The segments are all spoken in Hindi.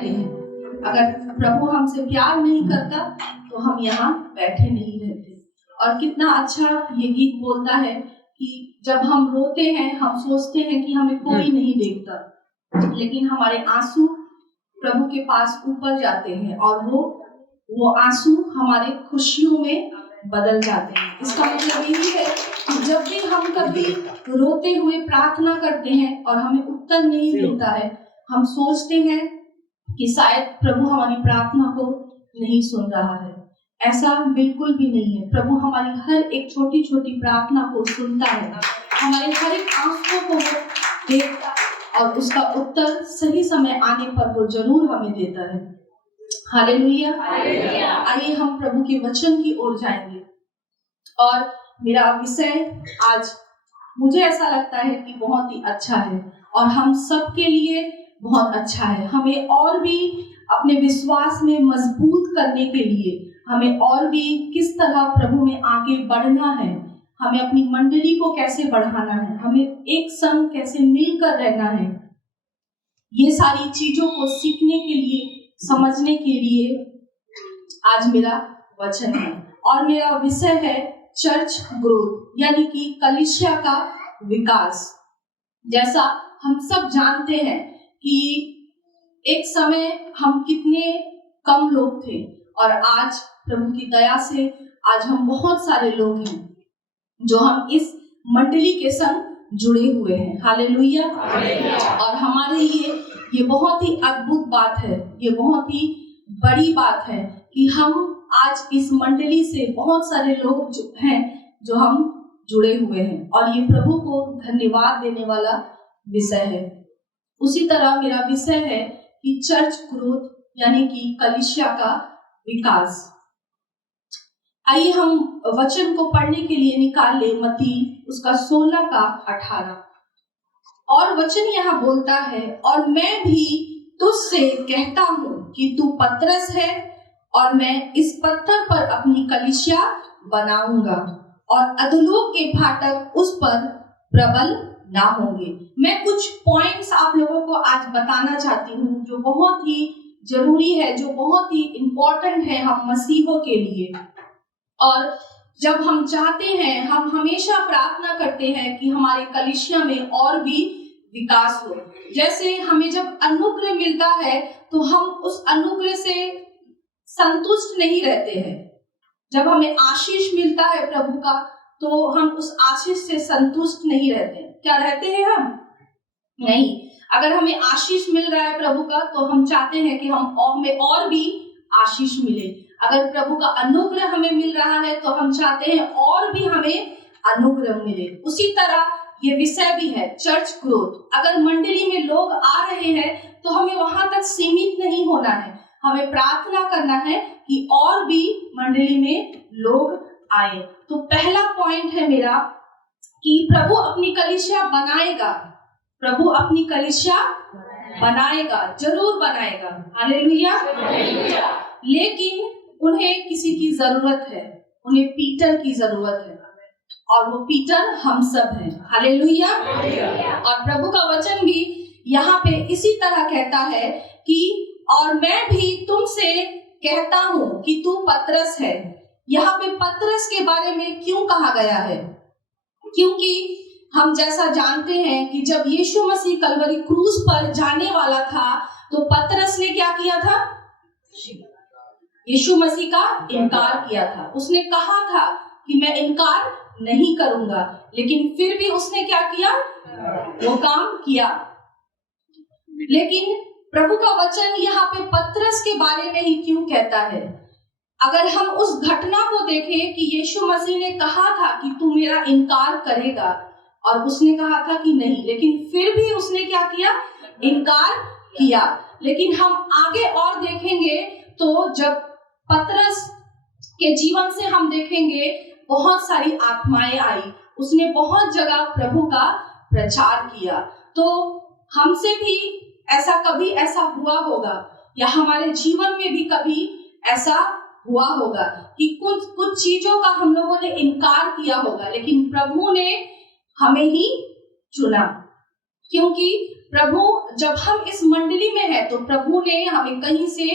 बैठे हैं। अगर प्रभु हमसे प्यार नहीं करता तो हम यहाँ बैठे नहीं रहते। और कितना अच्छा ये गीत बोलता है कि जब हम रोते हैं हम सोचते हैं कि हमें कोई नहीं देखता, लेकिन हमारे आंसू प्रभु के पास ऊपर जाते हैं और वो आंसू हमारे खुशियों में बदल जाते हैं। इसका मतलब यही है कि जब भी हम कभी रोते हुए प्रार्थना करते हैं और हमें उत्तर नहीं मिलता है, हम सोचते हैं कि शायद प्रभु हमारी प्रार्थना को नहीं सुन रहा है। ऐसा बिल्कुल भी नहीं है। प्रभु हमारी हर एक छोटी छोटी प्रार्थना को सुनता है, हमारे हर एक आंसुओं को देखता है और उसका उत्तर सही समय आने पर वो जरूर हमें देता है। हालेलुया। आइए हम प्रभु के वचन की ओर जाएंगे। और मेरा विषय आज मुझे ऐसा लगता है कि बहुत ही अच्छा है और हम सब के लिए बहुत अच्छा है। हमें और भी अपने विश्वास में मजबूत करने के लिए, हमें और भी किस तरह प्रभु में आगे बढ़ना है, हमें अपनी मंडली को कैसे बढ़ाना है, हमें एक संग कैसे मिलकर रहना है, ये सारी चीजों को सीखने के लिए, समझने के लिए आज मेरा वचन है। और मेरा विषय है चर्च ग्रोथ, यानी कि कलीसिया का विकास। जैसा हम सब जानते हैं कि एक समय हम कितने कम लोग थे और आज प्रभु की दया से आज हम बहुत सारे लोग हैं जो हम इस मंडली के संग जुड़े हुए हैं। हालेलुया। और हमारे लिए ये बहुत ही अद्भुत बात है, ये बहुत ही बड़ी बात है कि हम आज इस मंडली से बहुत सारे लोग हैं जो हम जुड़े हुए हैं और ये प्रभु को धन्यवाद देने वाला विषय है। उसी तरह मेरा विषय है कि चर्च ग्रोथ, यानी कि कलीसिया का विकास। आइए हम वचन को पढ़ने के लिए निकाल ले मत्ती उसका 16 का 18। और वचन यहाँ बोलता है, और मैं भी तुझसे कहता हूँ कि तू पतरस है और मैं इस पत्थर पर अपनी कलीसिया बनाऊंगा और अधोलोक के फाटक उस पर प्रबल ना होंगे। मैं कुछ पॉइंट्स आप लोगों को आज बताना चाहती हूँ जो बहुत ही जरूरी है, जो बहुत ही इम्पोर्टेंट है हम मसीहों के लिए। और जब हम चाहते हैं, हम हमेशा प्रार्थना करते हैं कि हमारे कलीसिया में और भी विकास हो। जैसे हमें जब अनुग्रह मिलता है तो हम उस अनुग्रह से संतुष्ट नहीं रहते हैं। जब हमें आशीष मिलता है प्रभु का तो हम उस आशीष से संतुष्ट नहीं रहते। क्या रहते हैं हम? नहीं। अगर हमें आशीष मिल रहा है प्रभु का तो हम चाहते हैं कि हमें और भी आशीष मिले। अगर प्रभु का अनुग्रह हमें मिल रहा है तो हम चाहते हैं और भी हमें अनुग्रह मिले। उसी तरह ये विषय भी है चर्च ग्रोथ। अगर मंडली में लोग आ रहे हैं तो हमें वहां तक सीमित नहीं होना है, हमें प्रार्थना करना है कि और भी मंडली में लोग आए। तो पहला पॉइंट है मेरा कि प्रभु अपनी कलीसिया बनाएगा। प्रभु अपनी कलीसिया बनाएगा, जरूर बनाएगा। हालेलुया। लेकिन उन्हें किसी की जरूरत है, उन्हें पीटर की जरूरत है और वो पीटर हम सब हैं। हालेलुया। और प्रभु का वचन भी यहाँ पे इसी तरह कहता है कि और मैं भी तुमसे कहता हूँ कि तू पतरस है। यहाँ पे पतरस के बारे में क्यों कहा गया है? क्योंकि हम जैसा जानते हैं कि जब यीशु मसीह कलवरी क्रूस पर जाने वाला था तो पतरस ने क्या किया था? यीशु मसीह का इनकार किया था। उसने कहा था कि मैं इनकार नहीं करूंगा, लेकिन फिर भी उसने क्या किया? वो काम किया। लेकिन प्रभु का वचन यहाँ पे पतरस के बारे में ही क्यों कहता है? अगर हम उस घटना को देखें कि यीशु मसीह ने कहा था कि तू मेरा इनकार करेगा और उसने कहा था कि नहीं, लेकिन फिर भी उसने क्या किया? इनकार किया। लेकिन हम आगे और देखेंगे तो जब पतरस के जीवन से हम देखेंगे बहुत सारी आत्माएं आई, उसने बहुत जगह प्रभु का प्रचार किया। तो हमसे भी ऐसा हुआ होगा या हमारे जीवन में भी कभी ऐसा हुआ होगा कि कुछ चीजों का हम लोगों ने इनकार किया होगा, लेकिन प्रभु ने हमें ही चुना। क्योंकि प्रभु जब हम इस मंडली में हैं तो प्रभु ने हमें कहीं से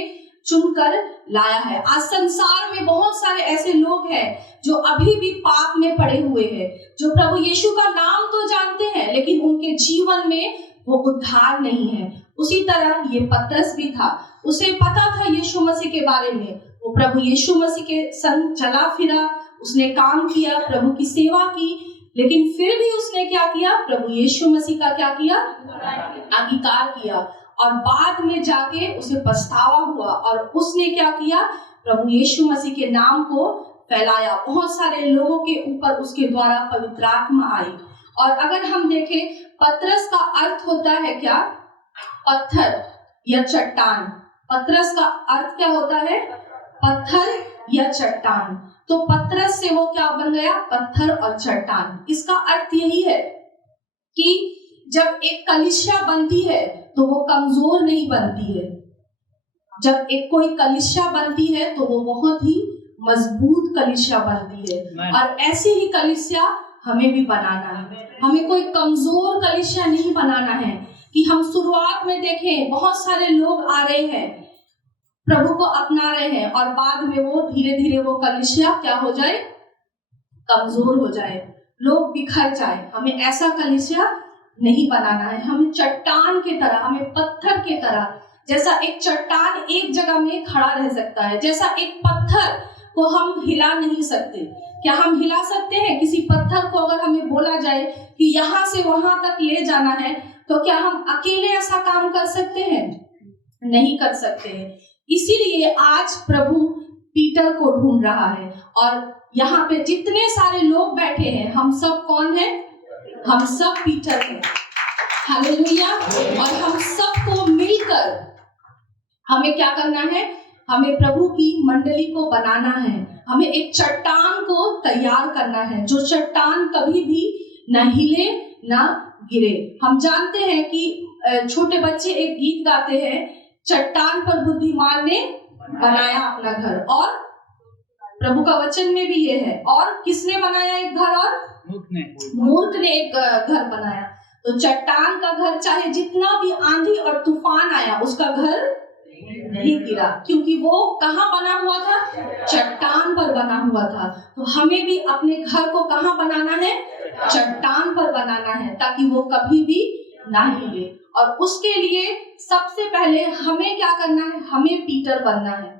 चुनकर लाया है। आज संसार में बहुत सारे ऐसे लोग हैं जो अभी भी पाप में पड़े हुए हैं, जो प्रभु यीशु का नाम तो जानते हैं लेकिन उनके जीवन में वो उद्धार नहीं है। उसी तरह ये पतरस भी था, उसे पता था यीशु मसीह के बारे में, वो प्रभु यीशु मसीह के संग चला फिरा, उसने काम किया, प्रभु की सेवा की, लेकिन फिर भी उसने क्या किया, प्रभु यीशु मसीह का क्या किया, अंगीकार किया, और बाद में जाके उसे पछतावा हुआ और उसने क्या किया, प्रभु यीशु मसीह के नाम को फैलाया। बहुत सारे लोगों के ऊपर उसके द्वारा पवित्र आत्मा आई। और अगर हम देखें, पतरस का अर्थ होता है क्या, पत्थर या चट्टान। पतरस का अर्थ क्या होता है, पत्थर या चट्टान। तो पतरस से वो क्या बन गया, पत्थर और चट्टान। इसका अर्थ यही है कि जब एक कलीसिया बनती है तो वो कमजोर नहीं बनती है। जब एक कोई कलीसिया बनती है तो वो बहुत ही मजबूत कलीसिया बनती है। और ऐसी ही कलीसिया हमें भी बनाना है। हमें कोई कमजोर कलीसिया नहीं बनाना है कि हम शुरुआत में देखें बहुत सारे लोग आ रहे हैं, प्रभु को अपना रहे हैं, और बाद में वो धीरे धीरे वो कलीसिया क्या हो जाए, कमजोर हो जाए, लोग बिखर जाए। हमें ऐसा कलीसिया नहीं बनाना है। हमें चट्टान के तरह, हमें पत्थर के तरह, जैसा एक चट्टान एक जगह में खड़ा रह सकता है, जैसा एक पत्थर को हम हिला नहीं सकते। क्या हम हिला सकते हैं किसी पत्थर को? अगर हमें बोला जाए कि यहाँ से वहां तक ले जाना है, तो क्या हम अकेले ऐसा काम कर सकते हैं? नहीं कर सकते हैं। इसीलिए आज प्रभु पीटर को ढूंढ रहा है। और यहाँ पे जितने सारे लोग बैठे हैं, हम सब कौन है? हम सब पीटर हैं। हालेलुया। और हम सबको मिलकर हमें क्या करना है? हमें प्रभु की मंडली को बनाना है। हमें एक चट्टान को तैयार करना है, जो चट्टान कभी भी न हिले न गिरे। हम जानते हैं कि छोटे बच्चे एक गीत गाते हैं, चट्टान पर बुद्धिमान ने बनाया अपना घर। और प्रभु का वचन में भी ये है, और किसने बनाया एक घर? और मूर्ख ने एक घर बनाया। तो चट्टान का घर चाहे जितना भी आंधी और तूफान आया, उसका घर नहीं गिरा, क्योंकि वो कहाँ बना हुआ था? चट्टान पर बना हुआ था। तो हमें भी अपने घर को कहाँ बनाना है? चट्टान पर बनाना है, ताकि वो कभी भी ना हिले। और उसके लिए सबसे पहले हमें क्या करना है? हमें पीटर बनना है।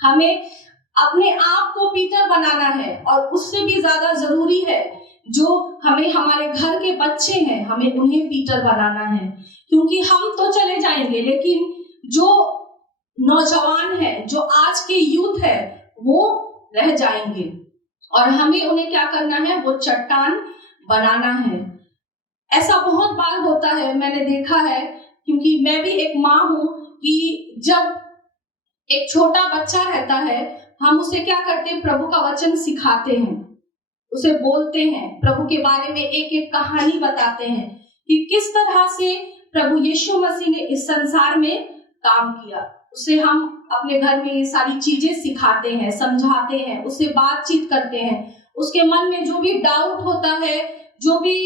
हमें अपने आप को पीटर बनाना है। और उससे भी ज्यादा जरूरी है, जो हमें हमारे घर के बच्चे हैं, हमें उन्हें पीटर बनाना है। क्योंकि हम तो चले जाएंगे, लेकिन जो नौजवान है, जो आज के यूथ है, वो रह जाएंगे। और हमें उन्हें क्या करना है? वो चट्टान बनाना है। ऐसा बहुत बार होता है, मैंने देखा है, क्योंकि मैं भी एक माँ हूँ, कि जब एक छोटा बच्चा रहता है, हम उसे क्या करते हैं? प्रभु का वचन सिखाते हैं, उसे बोलते हैं, प्रभु के बारे में एक एक कहानी बताते हैं कि किस तरह से प्रभु यीशु मसीह ने इस संसार में काम किया। उसे हम अपने घर में ये सारी चीजें सिखाते हैं, समझाते हैं, उससे बातचीत करते हैं। उसके मन में जो भी डाउट होता है, जो भी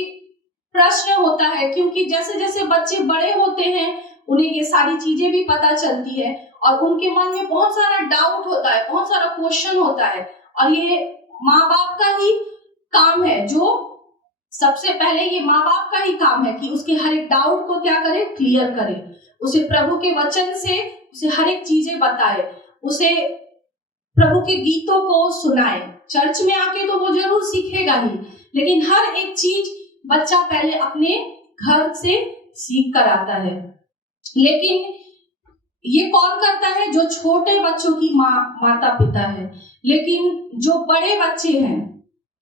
प्रश्न होता है, क्योंकि जैसे जैसे बच्चे बड़े होते हैं, उन्हें ये सारी चीजें भी पता चलती है, और उनके मन में बहुत सारा डाउट होता है, बहुत सारा क्वेश्चन होता है। और ये माँ बाप का ही काम है, जो सबसे पहले ये माँ बाप का ही काम है कि उसके हर एक डाउट को क्या करे? क्लियर करे। उसे प्रभु के वचन से उसे हर एक चीजें बताए, उसे प्रभु के गीतों को सुनाए। चर्च में आके तो वो जरूर सीखेगा ही, लेकिन हर एक चीज बच्चा पहले अपने घर से सीख कर आता है। लेकिन ये कौन करता है? जो छोटे बच्चों की माता पिता है। लेकिन जो बड़े बच्चे हैं,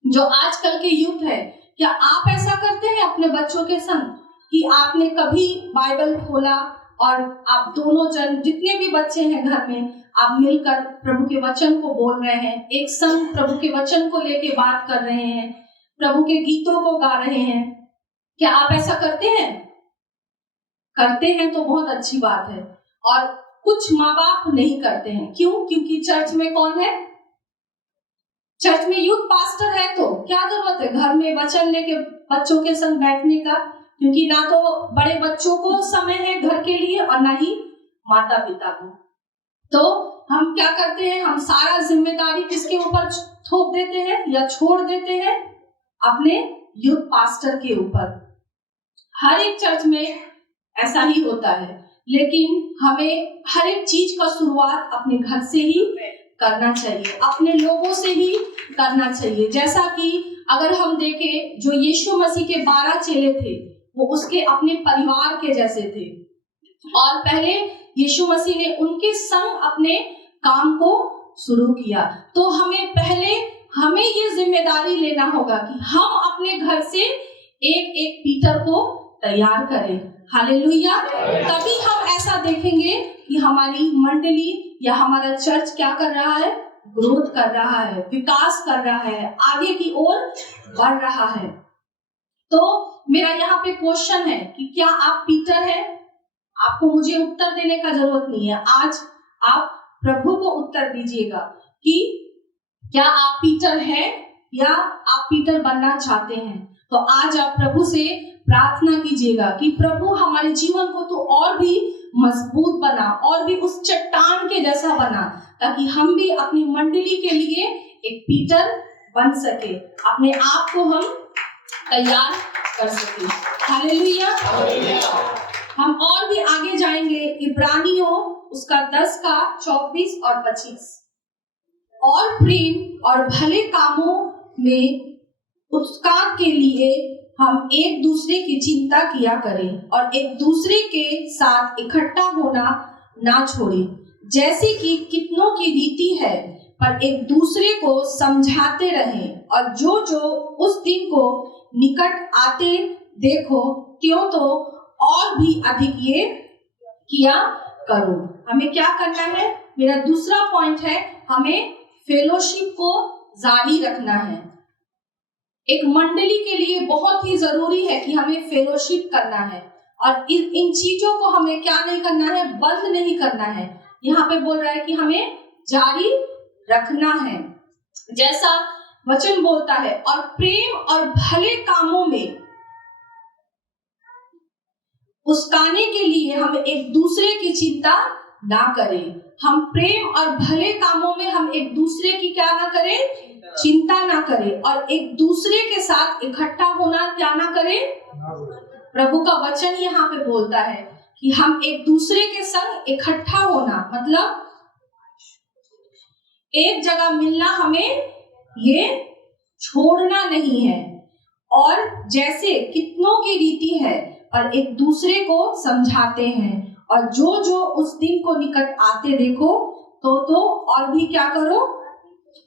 जो आजकल के यूथ है, क्या आप ऐसा करते हैं अपने बच्चों के संग कि आपने कभी बाइबल खोला और आप दोनों जन, जितने भी बच्चे हैं घर में, आप मिलकर प्रभु के वचन को बोल रहे हैं, एक संग प्रभु के वचन को लेके बात कर रहे हैं, प्रभु के गीतों को गा रहे हैं? क्या आप ऐसा करते हैं? करते हैं तो बहुत अच्छी बात है। और कुछ माँ बाप नहीं करते हैं। क्यों? क्योंकि चर्च में कौन है? चर्च में यूथ पास्टर है, तो क्या जरूरत है घर में वचन लेके बच्चों के संग बैठने का? क्योंकि ना तो बड़े बच्चों को समय है घर के लिए और ना ही माता पिता को। तो हम क्या करते हैं, हम सारा जिम्मेदारी किसके ऊपर थोप देते हैं या छोड़ देते हैं? अपने यूथ पास्टर के ऊपर। हर एक चर्च में ऐसा ही होता है, लेकिन हमें हर एक चीज का शुरुआत अपने घर से ही करना चाहिए, अपने लोगों से ही करना चाहिए। जैसा कि अगर हम देखें, जो यीशु मसीह के 12 चेले थे वो उसके अपने परिवार के जैसे थे, और पहले यीशु मसीह ने उनके संग अपने काम को शुरू किया। तो हमें ये जिम्मेदारी लेना होगा कि हम अपने घर से एक एक पीटर को तैयार करें। हालेलुया। तभी हम ऐसा देखेंगे कि हमारी मंडली या हमारा चर्च क्या कर रहा है? ग्रोथ कर रहा है, विकास कर रहा है, आगे की ओर बढ़ रहा है। तो मेरा यहाँ पे क्वेश्चन है कि क्या आप पीटर हैं? आपको मुझे उत्तर देने का जरूरत नहीं है। आज आप प्रभु को उत्तर दीजिएगा कि क्या आप पीटर हैं या आप पीटर बनना चाहते हैं। तो आज आप प्रभु से प्रार्थना कीजिएगा कि प्रभु हमारे जीवन को तो और भी मजबूत बना, और भी उस चट्टान के जैसा बना, ताकि हम भी अपनी मंडली के लिए एक पीटर बन सके, अपने आप को हम तैयार कर सके। हालेलुया। हम और भी आगे जाएंगे, इब्रानियों उसका 10 का 24 और 25। और प्रेम और भले कामों में उत्साह के लिए हम एक दूसरे की चिंता किया करें और एक दूसरे के साथ इकट्ठा होना ना छोड़ें, जैसे कि कितनों की रीति है, पर एक दूसरे को समझाते रहें, और जो जो उस दिन को निकट आते देखो त्यों तो और भी अधिक ये किया करो। हमें क्या करना है? मेरा दूसरा पॉइंट है, हमें फेलोशिप को जारी रखना है। एक मंडली के लिए बहुत ही जरूरी है कि हमें फेलोशिप करना है, और इन चीजों को हमें क्या नहीं करना है? बंद नहीं करना है। यहाँ पे बोल रहा है कि हमें जारी रखना है, जैसा वचन बोलता है। और प्रेम और भले कामों में उस्काने के लिए हम एक दूसरे की चिंता ना करें। हम प्रेम और भले कामों में हम एक दूसरे की क्या ना करें? चिंता ना करें, और एक दूसरे के साथ इकट्ठा होना क्या ना करें? प्रभु का वचन यहाँ पे बोलता है कि हम एक दूसरे के संग इकट्ठा होना, मतलब एक जगह मिलना, हमें ये छोड़ना नहीं है। और जैसे कितनों की रीति है, पर एक दूसरे को समझाते हैं, और जो जो उस दिन को निकट आते देखो तो और भी क्या करो?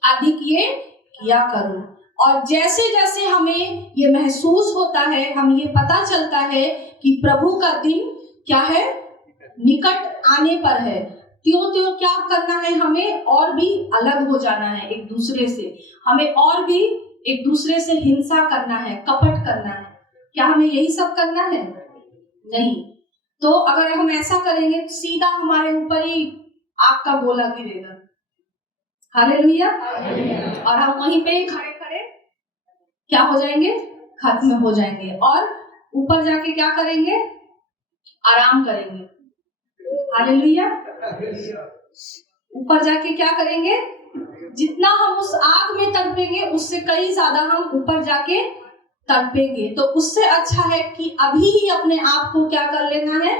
अधिक ये किया करो। और जैसे जैसे हमें ये महसूस होता है, हम ये पता चलता है कि प्रभु का दिन क्या है? निकट आने पर है, त्यों त्यों क्या करना है? हमें और भी अलग हो जाना है एक दूसरे से, हमें और भी एक दूसरे से हिंसा करना है, कपट करना है। क्या हमें यही सब करना है? नहीं। तो अगर हम ऐसा करेंगे तो सीधा हमारे ऊपर ही आग का गोला गिरेगा। हालेलुया। और हम वहीं पे खड़े खड़े क्या हो जाएंगे? खत्म हो जाएंगे, और ऊपर जाके क्या करेंगे? आराम करेंगे। हालेलुया। ऊपर जाके क्या करेंगे? जितना हम उस आग में तड़पेंगे उससे कई ज्यादा हम ऊपर जाके तड़पेंगे। तो उससे अच्छा है कि अभी ही अपने आप को क्या कर लेना है?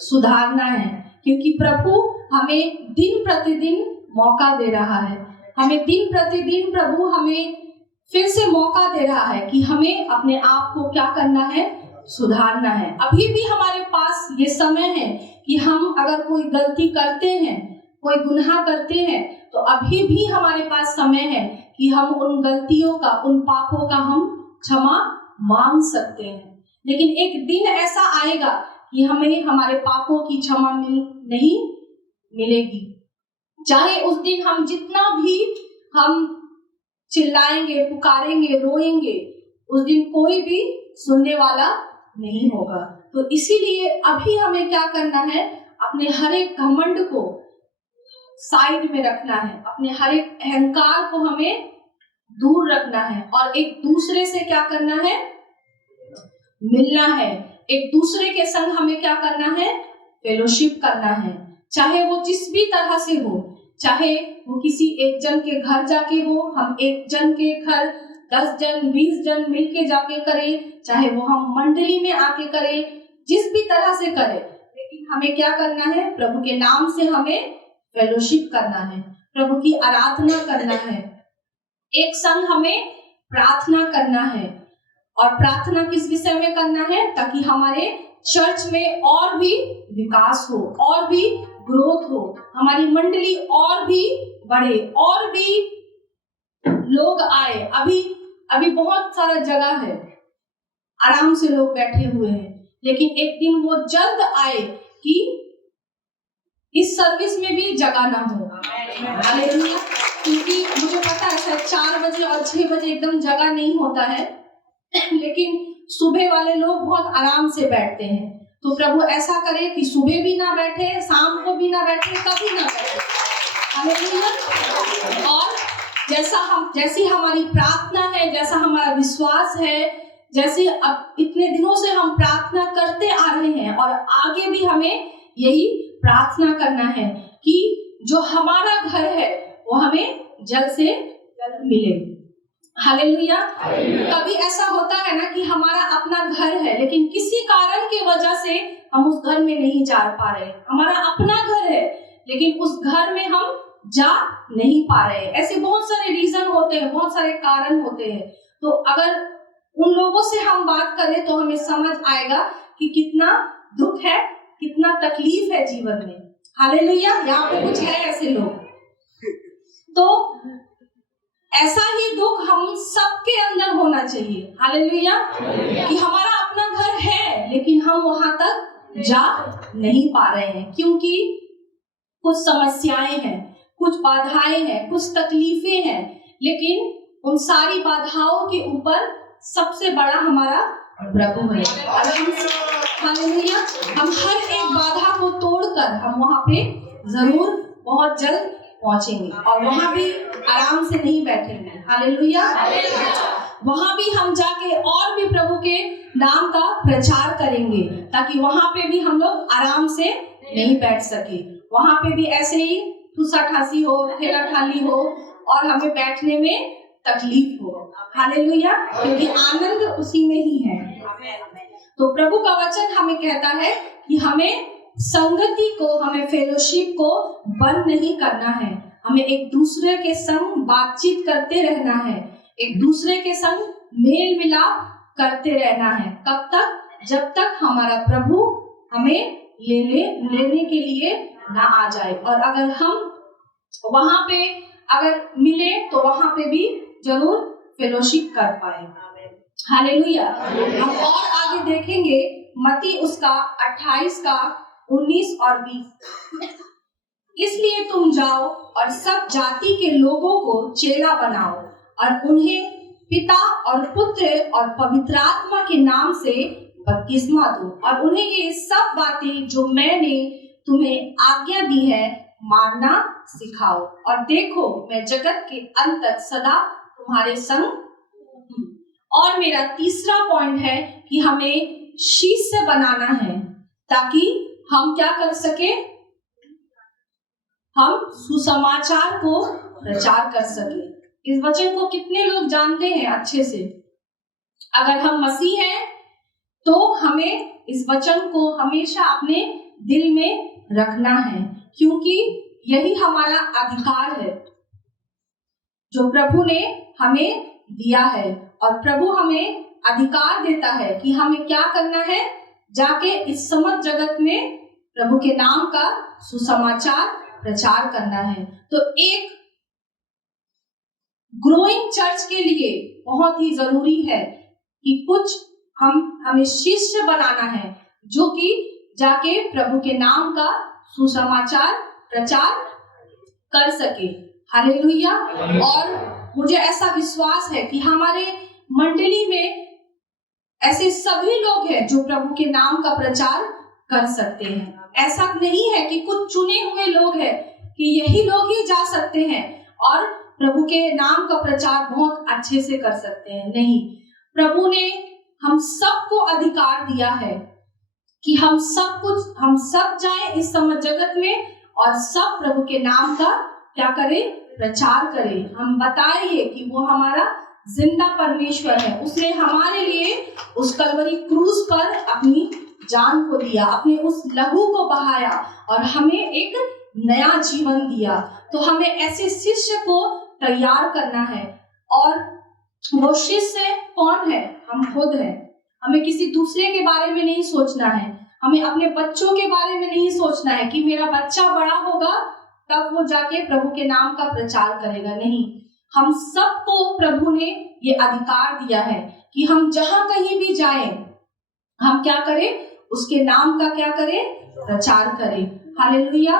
सुधारना है, क्योंकि प्रभु हमें दिन प्रतिदिन मौका दे रहा है। हमें दिन प्रतिदिन प्रभु हमें फिर से मौका दे रहा है कि हमें अपने आप को क्या करना है? सुधारना है। अभी भी हमारे पास ये समय है कि हम अगर कोई गलती करते हैं, कोई गुनाह करते हैं, तो अभी भी हमारे पास समय है कि हम उन गलतियों का, उन पापों का हम क्षमा मांग सकते हैं। लेकिन एक दिन ऐसा आएगा कि हमें हमारे पापों की क्षमा नहीं मिलेगी। चाहे उस दिन हम जितना भी हम चिल्लाएंगे, पुकारेंगे, रोएंगे, उस दिन कोई भी सुनने वाला नहीं होगा। तो इसीलिए अभी हमें क्या करना है? अपने हर एक घमंड को साइड में रखना है, अपने हर एक अहंकार को हमें दूर रखना है, और एक दूसरे से क्या करना है? मिलना है, एक दूसरे के संग हमें क्या करना है, फेलोशिप करना है, चाहे वो जिस भी तरह से हो, चाहे वो किसी एक जन के घर जाके हो, हम एक जन के घर 10 जन 20 जन मिलके जाके करें, चाहे वो हम मंडली में आके करें, जिस भी तरह से करें, लेकिन हमें क्या करना है, प्रभु के नाम से हमें फेलोशिप करना है, प्रभु की आराधना करना है, एक संग हमें प्रार्थना करना है। और प्रार्थना किस विषय में करना है, ताकि हमारे चर्च में और भी विकास हो, और भी ग्रोथ हो, हमारी मंडली और भी बढ़े, और भी लोग आए। अभी बहुत सारा जगह है, आराम से लोग बैठे हुए हैं, लेकिन एक दिन वो जल्द आए कि इस सर्विस में भी जगह ना हो। हालेलुया। क्योंकि मुझे पता है शायद 4 बजे और 6 बजे एकदम जगह नहीं होता है, लेकिन सुबह वाले लोग बहुत आराम से बैठते हैं। तो प्रभु ऐसा करे कि सुबह भी ना बैठे, शाम को भी ना बैठे, कभी ना बैठे। हालेलुया। और जैसी हमारी प्रार्थना है, जैसा हमारा विश्वास है, जैसे अब इतने दिनों से हम प्रार्थना करते आ रहे हैं, और आगे भी हमें यही प्रार्थना करना है कि जो हमारा घर है वो हमें जल्द से जल्द मिले। हालेलुया। कभी ऐसा होता है ना कि हमारा अपना घर है, लेकिन किसी कारण की वजह से हम उस घर में नहीं जा पा रहे। हमारा अपना घर है, लेकिन उस घर में हम जा नहीं पा रहे। ऐसे बहुत सारे रीजन होते हैं, बहुत सारे कारण होते हैं। तो अगर उन लोगों से हम बात करें तो हमें समझ आएगा कि कितना दुख है, कितना तकलीफ है जीवन में। हालेलुया। यहाँ पे कुछ है ऐसे लोग। तो ऐसा ही दुख हम सबके अंदर होना चाहिए। हालेलुया। कि हमारा अपना घर है, लेकिन हम वहां तक जा नहीं पा रहे हैं, क्योंकि कुछ समस्याएं हैं, कुछ बाधाएं हैं, कुछ तकलीफें हैं। लेकिन उन सारी बाधाओं के ऊपर सबसे बड़ा हमारा प्रभु है। हालेलुया। हम हर एक बाधा को तोड़कर हम वहां पे जरूर बहुत जल्द पहुंचेंगे, और वहां भी आराम से नहीं बैठेंगे। हालेलुया। वहां भी हम जाके और भी प्रभु के नाम का प्रचार करेंगे, ताकि वहां पे भी हम लोग आराम से नहीं बैठ सके। वहां पे भी ऐसे ही ठूसा ठासी हो, ठेला ठाली हो, और हमें बैठने में तकलीफ हो। हालेलुया। क्योंकि आनंद उसी में ही है। तो प्रभु का वचन हमें कहता है कि हमें संगति को, हमें फेलोशिप को बंद नहीं करना है। हमें एक दूसरे के संग बातचीत करते रहना है, एक दूसरे के संग मेल मिलाप करते रहना है। कब तक? जब तक हमारा प्रभु हमें लेने के लिए ना आ जाए। और अगर हम वहां पे अगर मिले तो वहां पे भी जरूर फेलोशिप कर पाए। हालेलुया। हम और आगे देखेंगे मत्ती उसका 28 का 19 और 20। इसलिए तुम जाओ और सब जाति के लोगों को चेला बनाओ, और उन्हें पिता और पुत्र और पवित्र आत्मा के नाम से बपतिस्मा दो, और उन्हें ये सब बातें जो मैंने तुम्हें आज्ञा दी है मानना सिखाओ। और देखो, मैं जगत के अंत तक सदा तुम्हारे संग हूं। और मेरा तीसरा पॉइंट है कि हमें शिष्य बनाना है, ताकि हम क्या कर सके, हम सुसमाचार को प्रचार कर सके। इस वचन को कितने लोग जानते हैं अच्छे से? अगर हम मसीह हैं तो हमें इस वचन को हमेशा अपने दिल में रखना है, क्योंकि यही हमारा अधिकार है जो प्रभु ने हमें दिया है। और प्रभु हमें अधिकार देता है कि हमें क्या करना है, जाके इस समस्त जगत में प्रभु के नाम का सुसमाचार प्रचार करना है। तो एक ग्रोइंग चर्च के लिए बहुत ही जरूरी है कि कुछ हमें शिष्य बनाना है, जो कि जाके प्रभु के नाम का सुसमाचार प्रचार कर सके। हालेलुया। और मुझे ऐसा विश्वास है कि हमारे मंडली में ऐसे सभी लोग हैं जो प्रभु के नाम का प्रचार कर सकते हैं। ऐसा नहीं है कि कुछ चुने हुए लोग हैं कि यही लोग ही जा सकते हैं और प्रभु के नाम का प्रचार बहुत अच्छे से कर सकते हैं। नहीं, प्रभु ने हम सबको अधिकार दिया है कि हम सब जाएं इस समझ जगत में और सब प्रभु के नाम का क्या करें, प्रचार करें। हम बताइए कि वो हमारा जिंदा परमेश्वर है, उसने हमारे लिए उस कलवरी क्रूस पर अपनी जान को दिया, अपने उस लहू को बहाया और हमें एक नया जीवन दिया। तो हमें ऐसे शिष्य को तैयार करना है, और वो शिष्य कौन है? हम खुद हैं। हमें किसी दूसरे के बारे में नहीं सोचना है, हमें अपने बच्चों के बारे में नहीं सोचना है कि मेरा बच्चा बड़ा होगा तब वो जाके प्रभु के नाम का प्रचार करेगा। नहीं, हम सबको प्रभु ने ये अधिकार दिया है कि हम जहां कहीं भी जाएं, हम क्या करें, उसके नाम का क्या करें, प्रचार करें। हालेलुया।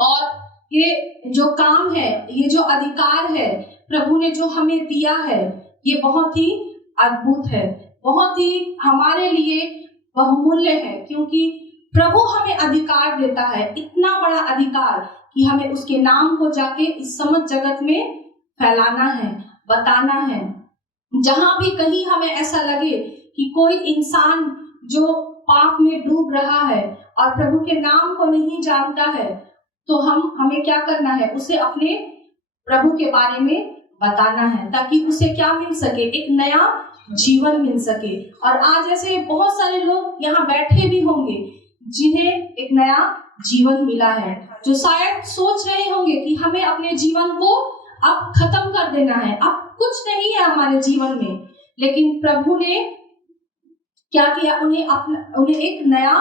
और ये जो काम है, ये जो अधिकार है प्रभु ने जो हमें दिया है, ये बहुत ही अद्भुत है, बहुत ही हमारे लिए बहुमूल्य है, क्योंकि प्रभु हमें अधिकार देता है, इतना बड़ा अधिकार कि हमें उसके नाम को जाके इस समस्त जगत में फैलाना है, बताना है। जहां भी कहीं हमें ऐसा लगे कि कोई इंसान जो पाप में डूब रहा है और प्रभु के नाम को नहीं जानता है, तो हमें क्या करना है, उसे अपने प्रभु के बारे में बताना है, ताकि उसे क्या मिल सके, एक नया जीवन मिल सके। और आज ऐसे बहुत सारे लोग यहाँ बैठे भी होंगे जिन्हें एक नया जीवन मिला है, जो शायद सोच रहे होंगे कि हमें अपने जीवन को अब खत्म कर देना है, अब कुछ नहीं है हमारे जीवन में। लेकिन प्रभु ने क्या किया, उन्हें एक नया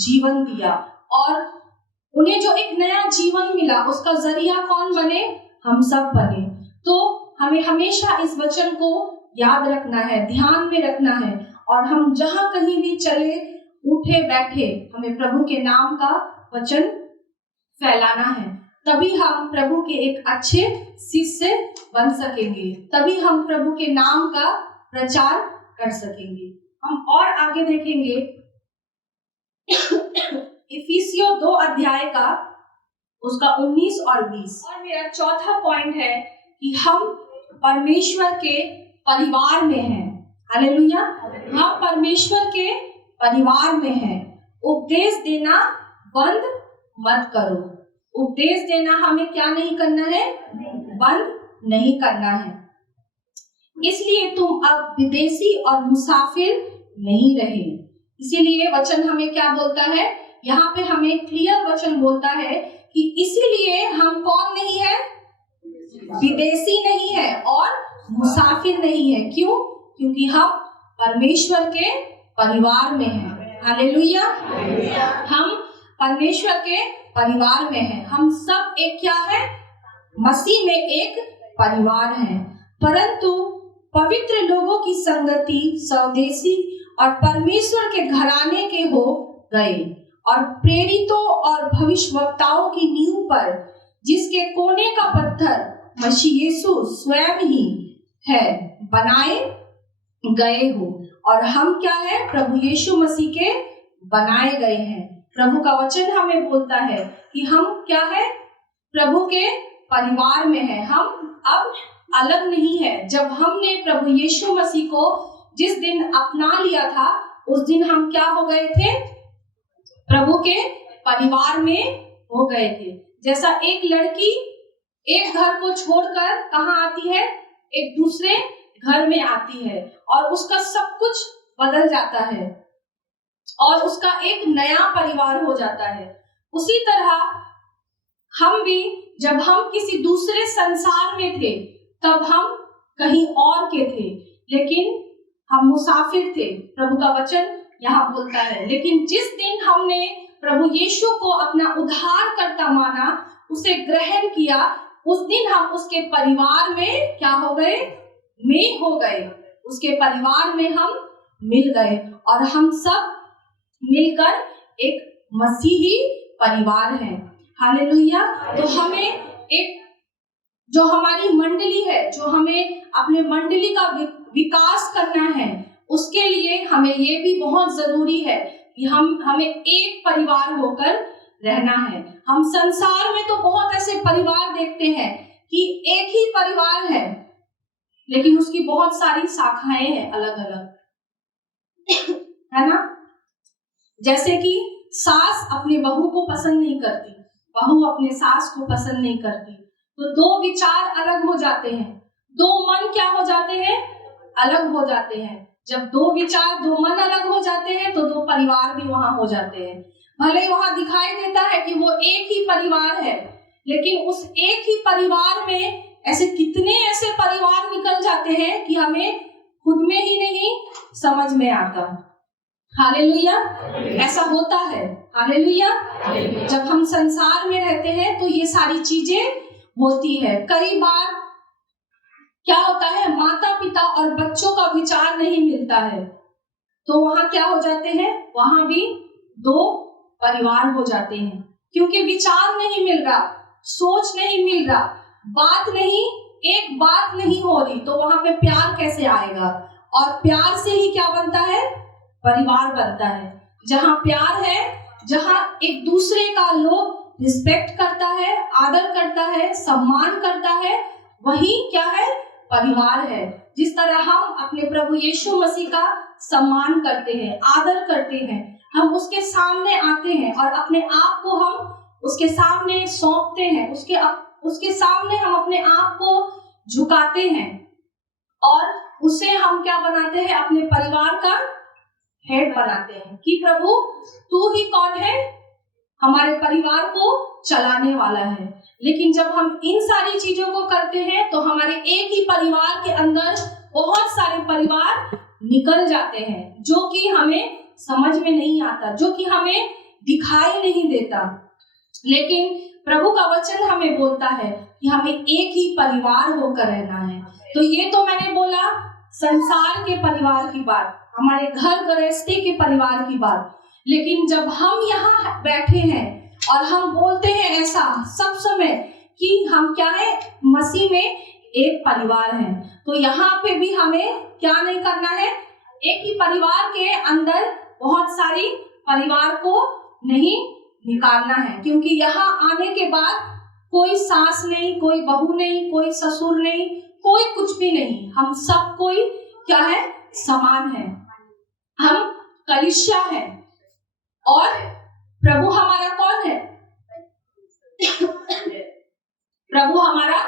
जीवन दिया, और उन्हें जो एक नया जीवन मिला उसका जरिया कौन बने, हम सब बने। तो हमें हमेशा इस वचन को याद रखना है, ध्यान में रखना है, और हम जहां कहीं भी चले उठे बैठे हमें प्रभु के नाम का वचन फैलाना है। तभी हम प्रभु के एक अच्छे शिष्य बन सकेंगे, तभी हम प्रभु के नाम का प्रचार कर सकेंगे। हम और आगे देखेंगे इफिसियों 2 अध्याय का उसका 19 और 20। और मेरा चौथा पॉइंट है कि हम परमेश्वर के परिवार में हैं। हालेलुया। हम परमेश्वर के परिवार में हैं। उपदेश देना बंद मत करो। उपदेश देना हमें क्या नहीं करना है, बंद नहीं करना है। इसलिए तुम अब विदेशी और मुसाफिर नहीं रहे। इसीलिए वचन हमें क्या बोलता है, यहाँ पे हमें क्लियर वचन बोलता है कि इसीलिए हम कौन नहीं है, विदेशी नहीं है और मुसाफिर नहीं है। क्यों? क्योंकि हम परमेश्वर के परिवार में हैं। हालेलुया। हम परमेश्वर के परिवार में हैं। हम सब एक क्या है, मसीह में एक परिवार है। परंतु पवित्र लोगों की संगति स्वदेशी और परमेश्वर के घराने के हो गए, और प्रेरितों और भविष्यवक्ताओं की नींव पर, जिसके कोने का पत्थर मसीह यीशु स्वयं ही है, बनाए गए हो। और हम क्या है, प्रभु यीशु मसीह के बनाए गए हैं। प्रभु का वचन हमें बोलता है कि हम क्या है, प्रभु के परिवार में है। हम अब अलग नहीं है। जब हमने प्रभु यीशु मसीह को जिस दिन अपना लिया था, उस दिन हम क्या हो गए थे, प्रभु के परिवार में हो गए थे। जैसा एक लड़की एक घर को छोड़कर कहाँ आती है, एक दूसरे घर में आती है, और उसका सब कुछ बदल जाता है और उसका एक नया परिवार हो जाता है। उसी तरह हम भी, जब हम किसी दूसरे संसार में थे तब हम कहीं और के थे, लेकिन हम मुसाफिर थे, प्रभु का वचन यहाँ बोलता है। लेकिन जिस दिन हमने प्रभु यीशु को अपना उद्धारकर्ता माना, उसे ग्रहण किया, उस दिन हम उसके परिवार में क्या हो गए, में हो गए। उसके परिवार में हम मिल गए, और हम सब मिलकर एक मसीही परिवार है। हालेलुया। तो हमें एक जो हमारी मंडली है, जो हमें अपने मंडली का विकास करना है, उसके लिए हमें ये भी बहुत जरूरी है कि हमें एक परिवार होकर रहना है। हम संसार में तो बहुत ऐसे परिवार देखते हैं कि एक ही परिवार है, लेकिन उसकी बहुत सारी शाखाएं हैं अलग अलग। है ना। जैसे कि सास अपने बहू को पसंद नहीं करती, बहू अपने सास को पसंद नहीं करती, तो दो विचार अलग हो जाते हैं, दो मन क्या हो जाते हैं, अलग हो जाते हैं। जब दो विचार दो मन अलग हो जाते हैं तो दो परिवार भी वहां हो जाते हैं। भले वहां दिखाई देता है कि वो एक ही परिवार है, लेकिन उस एक ही परिवार में ऐसे कितने ऐसे परिवार निकल जाते हैं कि हमें खुद में ही नहीं समझ में आता। हालेलुया, ऐसा होता है। हालेलुया, जब हम संसार में रहते हैं तो ये सारी चीजें होती है। कई बार क्या होता है, माता पिता और बच्चों का विचार नहीं मिलता है, तो वहां क्या हो जाते हैं, वहां भी दो परिवार हो जाते हैं, क्योंकि विचार नहीं मिल रहा, सोच नहीं मिल रहा, एक बात नहीं हो रही, तो वहां पे प्यार कैसे आएगा। और प्यार से ही क्या बनता है, परिवार बनता है। जहां प्यार है, जहां एक दूसरे का लोग रिस्पेक्ट करता है, आदर करता है, सम्मान करता है, वही क्या है, परिवार है। जिस तरह हम अपने प्रभु यीशु मसीह का सम्मान करते हैं, आदर करते हैं, हम उसके सामने आते हैं और अपने आप को हम उसके सामने सौंपते हैं, उसके सामने हम अपने आप को झुकाते हैं और उसे हम क्या बनाते हैं, अपने परिवार का हेड बनाते हैं कि प्रभु तू ही कौन है, हमारे परिवार को चलाने वाला है। लेकिन जब हम इन सारी चीजों को करते हैं तो हमारे एक ही परिवार के अंदर बहुत सारे परिवार निकल जाते हैं, जो कि हमें समझ में नहीं आता, जो कि हमें दिखाई नहीं देता। लेकिन प्रभु का वचन हमें बोलता है कि हमें एक ही परिवार होकर रहना है। तो ये तो मैंने बोला संसार के परिवार की बात, हमारे घर गृहस्थी के परिवार की बात। लेकिन जब हम यहाँ बैठे हैं और हम बोलते हैं ऐसा सब समय कि हम क्या है, मसीह में एक परिवार है, तो यहाँ पे भी हमें क्या नहीं करना है, एक ही परिवार के अंदर बहुत सारी परिवार को नहीं निकालना है। क्योंकि यहाँ आने के बाद कोई सास नहीं, कोई बहू नहीं, कोई ससुर नहीं, कोई कुछ भी नहीं, हम सब कोई क्या है, समान है, हम कलीसिया है। और प्रभु हमारा कौन है, प्रभु हमारा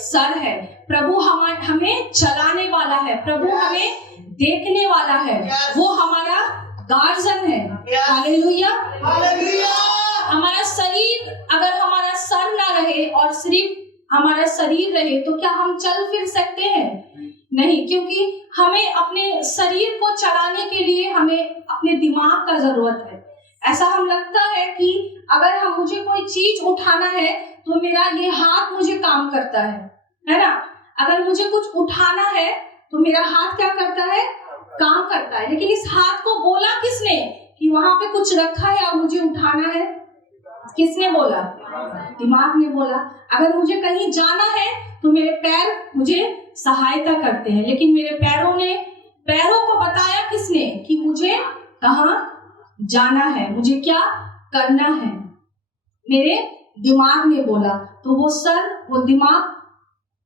सर है, प्रभु हमें चलाने वाला है, प्रभु हमें देखने वाला है, वो हमारा गार्जियन है। हालेलुया, हमारा शरीर, अगर हमारा सर ना रहे और सिर्फ हमारा शरीर रहे तो क्या हम चल फिर सकते हैं? नहीं, क्योंकि हमें अपने शरीर को चलाने के लिए हमें अपने दिमाग का जरूरत है। ऐसा हम लगता है कि अगर मुझे कोई चीज उठाना है तो मेरा ये हाथ मुझे काम करता है ना। अगर मुझे कुछ उठाना है तो मेरा हाथ क्या करता है, काम करता है। लेकिन इस हाथ को बोला किसने कि वहां पे कुछ रखा है और मुझे उठाना है? किसने बोला? दिमाग ने बोला। अगर मुझे कहीं जाना है तो मेरे पैर मुझे सहायता करते हैं, लेकिन मेरे पैरों को बताया किसने कि मुझे कहाँ जाना है, मुझे क्या करना है? मेरे दिमाग ने बोला। तो वो सर, वो दिमाग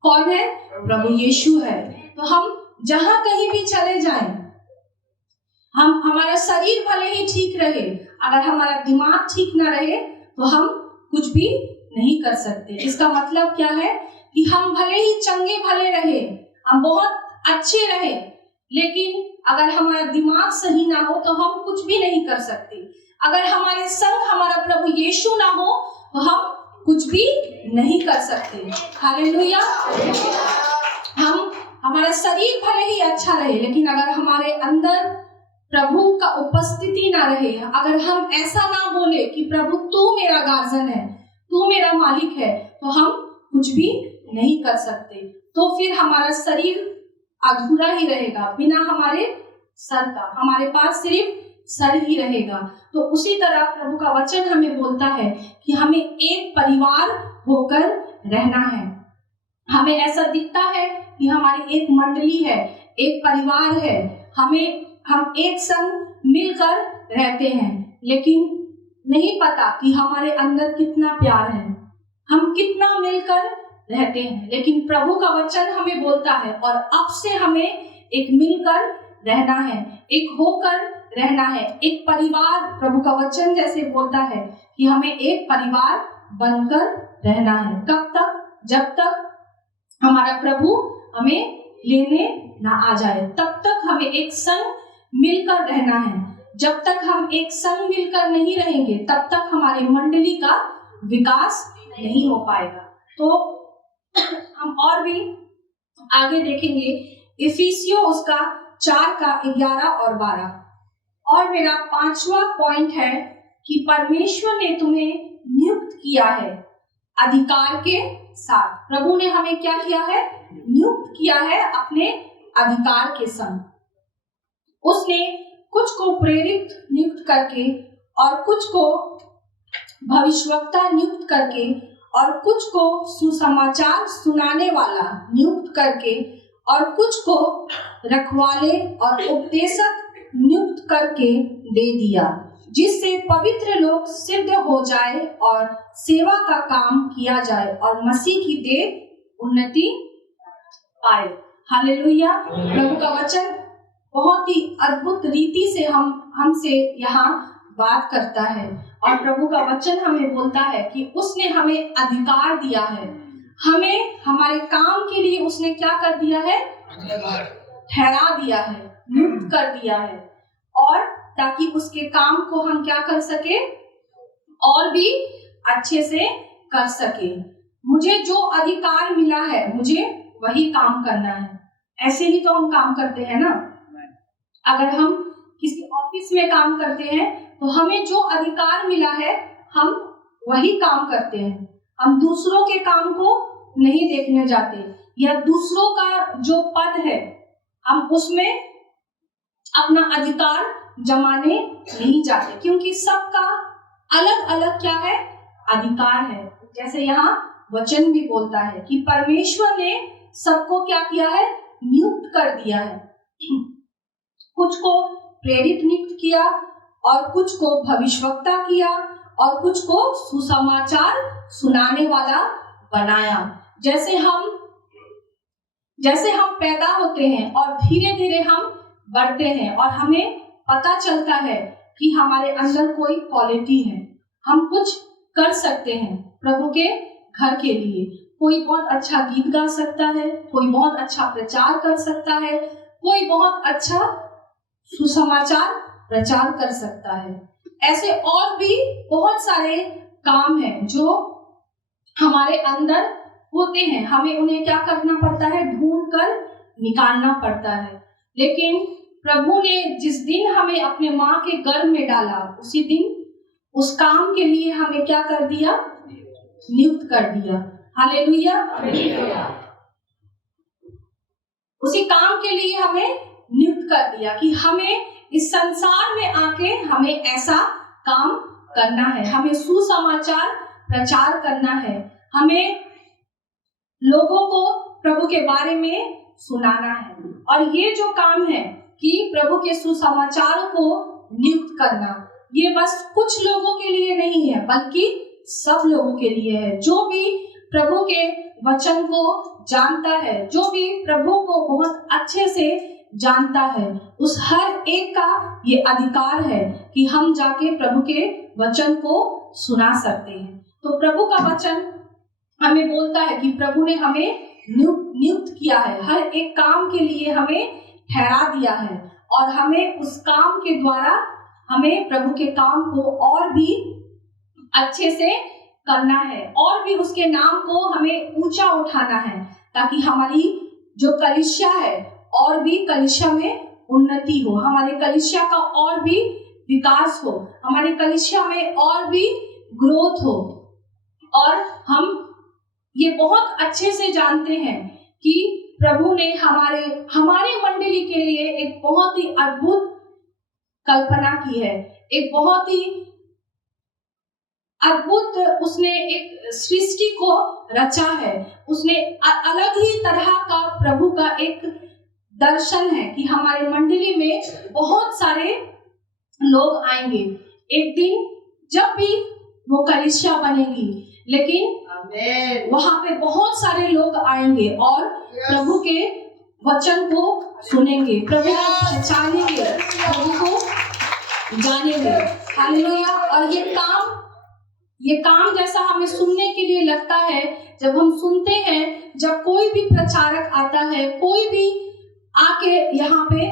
कौन है? प्रभु यीशु है। तो हम जहां कहीं भी चले जाएं, हमारा शरीर भले ही ठीक रहे, अगर हमारा दिमाग ठीक ना रहे तो हम कुछ भी नहीं कर सकते। इसका मतलब क्या है कि हम भले ही चंगे भले रहे, हम बहुत अच्छे रहे, लेकिन अगर हमारा दिमाग सही ना हो तो हम कुछ भी नहीं कर सकते। अगर हमारे संग हमारा प्रभु यीशु ना हो तो हम कुछ भी नहीं कर सकते। हालेलुया। हमारा शरीर भले ही अच्छा रहे, लेकिन अगर हमारे अंदर प्रभु का उपस्थिति ना रहे, अगर हम ऐसा ना बोले कि प्रभु तू मेरा गार्जियन है, तू मेरा मालिक है, तो हम कुछ भी नहीं कर सकते। तो फिर हमारा शरीर अधूरा ही रहेगा, बिना हमारे सर का। हमारे पास सिर्फ सर ही रहेगा। तो उसी तरह प्रभु का वचन हमें बोलता है कि हमें एक परिवार होकर रहना है। हमें ऐसा दिखता है कि हमारी एक मंडली है, एक परिवार है, हम एक संग मिलकर रहते हैं, लेकिन नहीं पता कि हमारे अंदर कितना प्यार है, हम कितना मिलकर रहते हैं। लेकिन प्रभु का वचन हमें बोलता है और अब से हमें एक मिलकर रहना है, एक होकर रहना है, एक परिवार। प्रभु का वचन जैसे बोलता है कि हमें एक परिवार बनकर रहना है। कब तक? जब तक हमारा प्रभु हमें लेने ना आ जाए, तब तक हमें एक संग मिलकर रहना है। जब तक हम एक संग मिलकर नहीं रहेंगे, तब तक हमारी मंडली का विकास नहीं हो पाएगा। तो हम और भी आगे देखेंगे इफिसियों उसका 4 का 11 और 12। और मेरा 5वां पॉइंट है कि परमेश्वर ने तुम्हें नियुक्त किया है अधिकार के साथ। प्रभु ने हमें क्या किया है? नियुक्त किया है अपने अधिकार के संग। उसने कुछ को प्रेरित नियुक्त करके, और कुछ को भविष्यवक्ता नियुक्त करके, और कुछ को सुसमाचार सुनाने वाला नियुक्त करके, और कुछ को रखवाले और उपदेशक नियुक्त करके दे दिया, जिससे पवित्र लोग सिद्ध हो जाए और सेवा का काम किया जाए और मसीह की देह उन्नति पाए। हालेलुया। प्रभु का वचन बहुत ही अद्भुत रीति से हमसे यहाँ बात करता है, और प्रभु का वचन हमें बोलता है कि उसने हमें अधिकार दिया है। हमें हमारे काम के लिए उसने क्या कर दिया है? ठहरा दिया है, नियुक्त कर दिया है, और ताकि उसके काम को हम क्या कर सके? और भी अच्छे से कर सके। मुझे जो अधिकार मिला है, मुझे वही काम करना है। ऐसे ही तो हम काम करते हैं ना। अगर हम किसी ऑफिस में काम करते हैं तो हमें जो अधिकार मिला है हम वही काम करते हैं। हम दूसरों के काम को नहीं देखने जाते, या दूसरों का जो पद है हम उसमें अपना अधिकार जमाने नहीं जाते, क्योंकि सबका अलग अलग क्या है? अधिकार है। जैसे यहाँ वचन भी बोलता है कि परमेश्वर ने सबको क्या किया है? नियुक्त कर दिया है। कुछ को प्रेरित नियुक्त किया, और कुछ को भविष्यवक्ता किया, और कुछ को सुसमाचार सुनाने वाला बनाया। जैसे हम पैदा होते हैं और धीरे धीरे हम बढ़ते हैं, और हमें पता चलता है कि हमारे अंदर कोई क्वालिटी है, हम कुछ कर सकते हैं प्रभु के घर के लिए। कोई बहुत अच्छा गीत गा सकता है, कोई बहुत अच्छा प्रचार कर सकता है, कोई बहुत अच्छा सुसमाचार प्रचार कर सकता है। ऐसे और भी बहुत सारे काम हैं जो हमारे अंदर होते हैं, हमें उन्हें क्या करना पड़ता है? ढूंढ कर निकालना पड़ता है। लेकिन प्रभु ने जिस दिन हमें अपने माँ के गर्भ में डाला, उसी दिन उस काम के लिए हमें क्या कर दिया? नियुक्त कर दिया। हालेलुया। उसी काम के लिए हमें नियुक्त कर दिया कि हमें इस संसार में आके हमें ऐसा काम करना है, हमें सुसमाचार प्रचार करना है, हमें लोगों को प्रभु के बारे में सुनाना है। और ये जो काम है कि प्रभु के सुसमाचार को नियुक्त करना, ये बस कुछ लोगों के लिए नहीं है, बल्कि सब लोगों के लिए है। जो भी प्रभु के वचन को जानता है, जो भी प्रभु को बहुत अच्छे से जानता है, उस हर एक का ये अधिकार है कि हम जाके प्रभु के वचन को सुना सकते हैं। तो प्रभु का वचन हमें बोलता है कि प्रभु ने हमें नियुक्त किया है, हर एक काम के लिए हमें ठहरा दिया है, और हमें उस काम के द्वारा हमें प्रभु के काम को और भी अच्छे से करना है, और भी उसके नाम को हमें ऊंचा उठाना है, ताकि हमारी जो कलीसिया है और भी कलीसिया में उन्नति हो, हमारे कलीसिया का और भी विकास हो, हमारे कलीसिया में और भी ग्रोथ हो। और हम ये बहुत अच्छे से जानते हैं कि प्रभु ने हमारे मंडली के लिए एक बहुत ही अद्भुत कल्पना की है, एक बहुत ही अद्भुत उसने एक सृष्टि को रचा है। उसने अलग ही तरह का प्रभु का एक दर्शन है कि हमारे मंडली में बहुत सारे लोग आएंगे एक दिन, जब भी वो कलीसिया बनेगी, लेकिन वहां पे बहुत सारे लोग आएंगे और प्रभु के वचन को सुनेंगे, प्रभु को पहचानेंगे, प्रभु को जानेंगे। हालेलुया। और ये काम जैसा हमें सुनने के लिए लगता है, जब हम सुनते हैं, जब कोई भी प्रचारक आता है, कोई भी आके यहाँ पे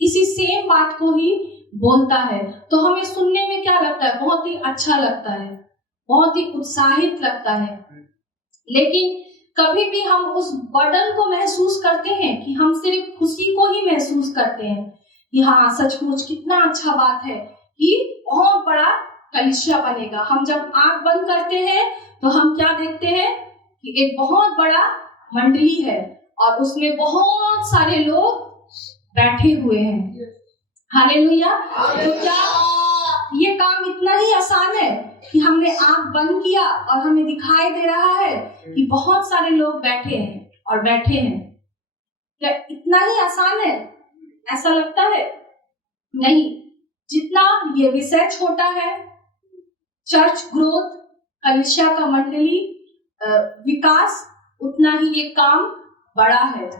इसी सेम बात को ही बोलता है, तो हमें सुनने में क्या लगता है? बहुत ही अच्छा लगता है, बहुत ही उत्साहित लगता है। लेकिन कभी भी हम उस बर्डन को महसूस करते हैं कि हम सिर्फ खुशी को ही महसूस करते हैं कि हाँ, सचमुच कितना अच्छा बात है कि बहुत बड़ा कलीसिया बनेगा। हम जब आंख बंद करते हैं तो हम क्या देखते हैं कि एक बहुत बड़ा मंडली है और उसमें बहुत सारे लोग बैठे हुए हैं। हालेलुया। तो क्या ये काम इतना ही आसान है कि हमने आंख बंद किया और हमें दिखाई दे रहा है कि बहुत सारे लोग बैठे हैं? क्या इतना ही आसान है? ऐसा लगता है? नहीं। जितना ये विषय छोटा है, चर्च ग्रोथ, कलीसिया का मंडली विकास, उतना ही ये काम बड़ा है।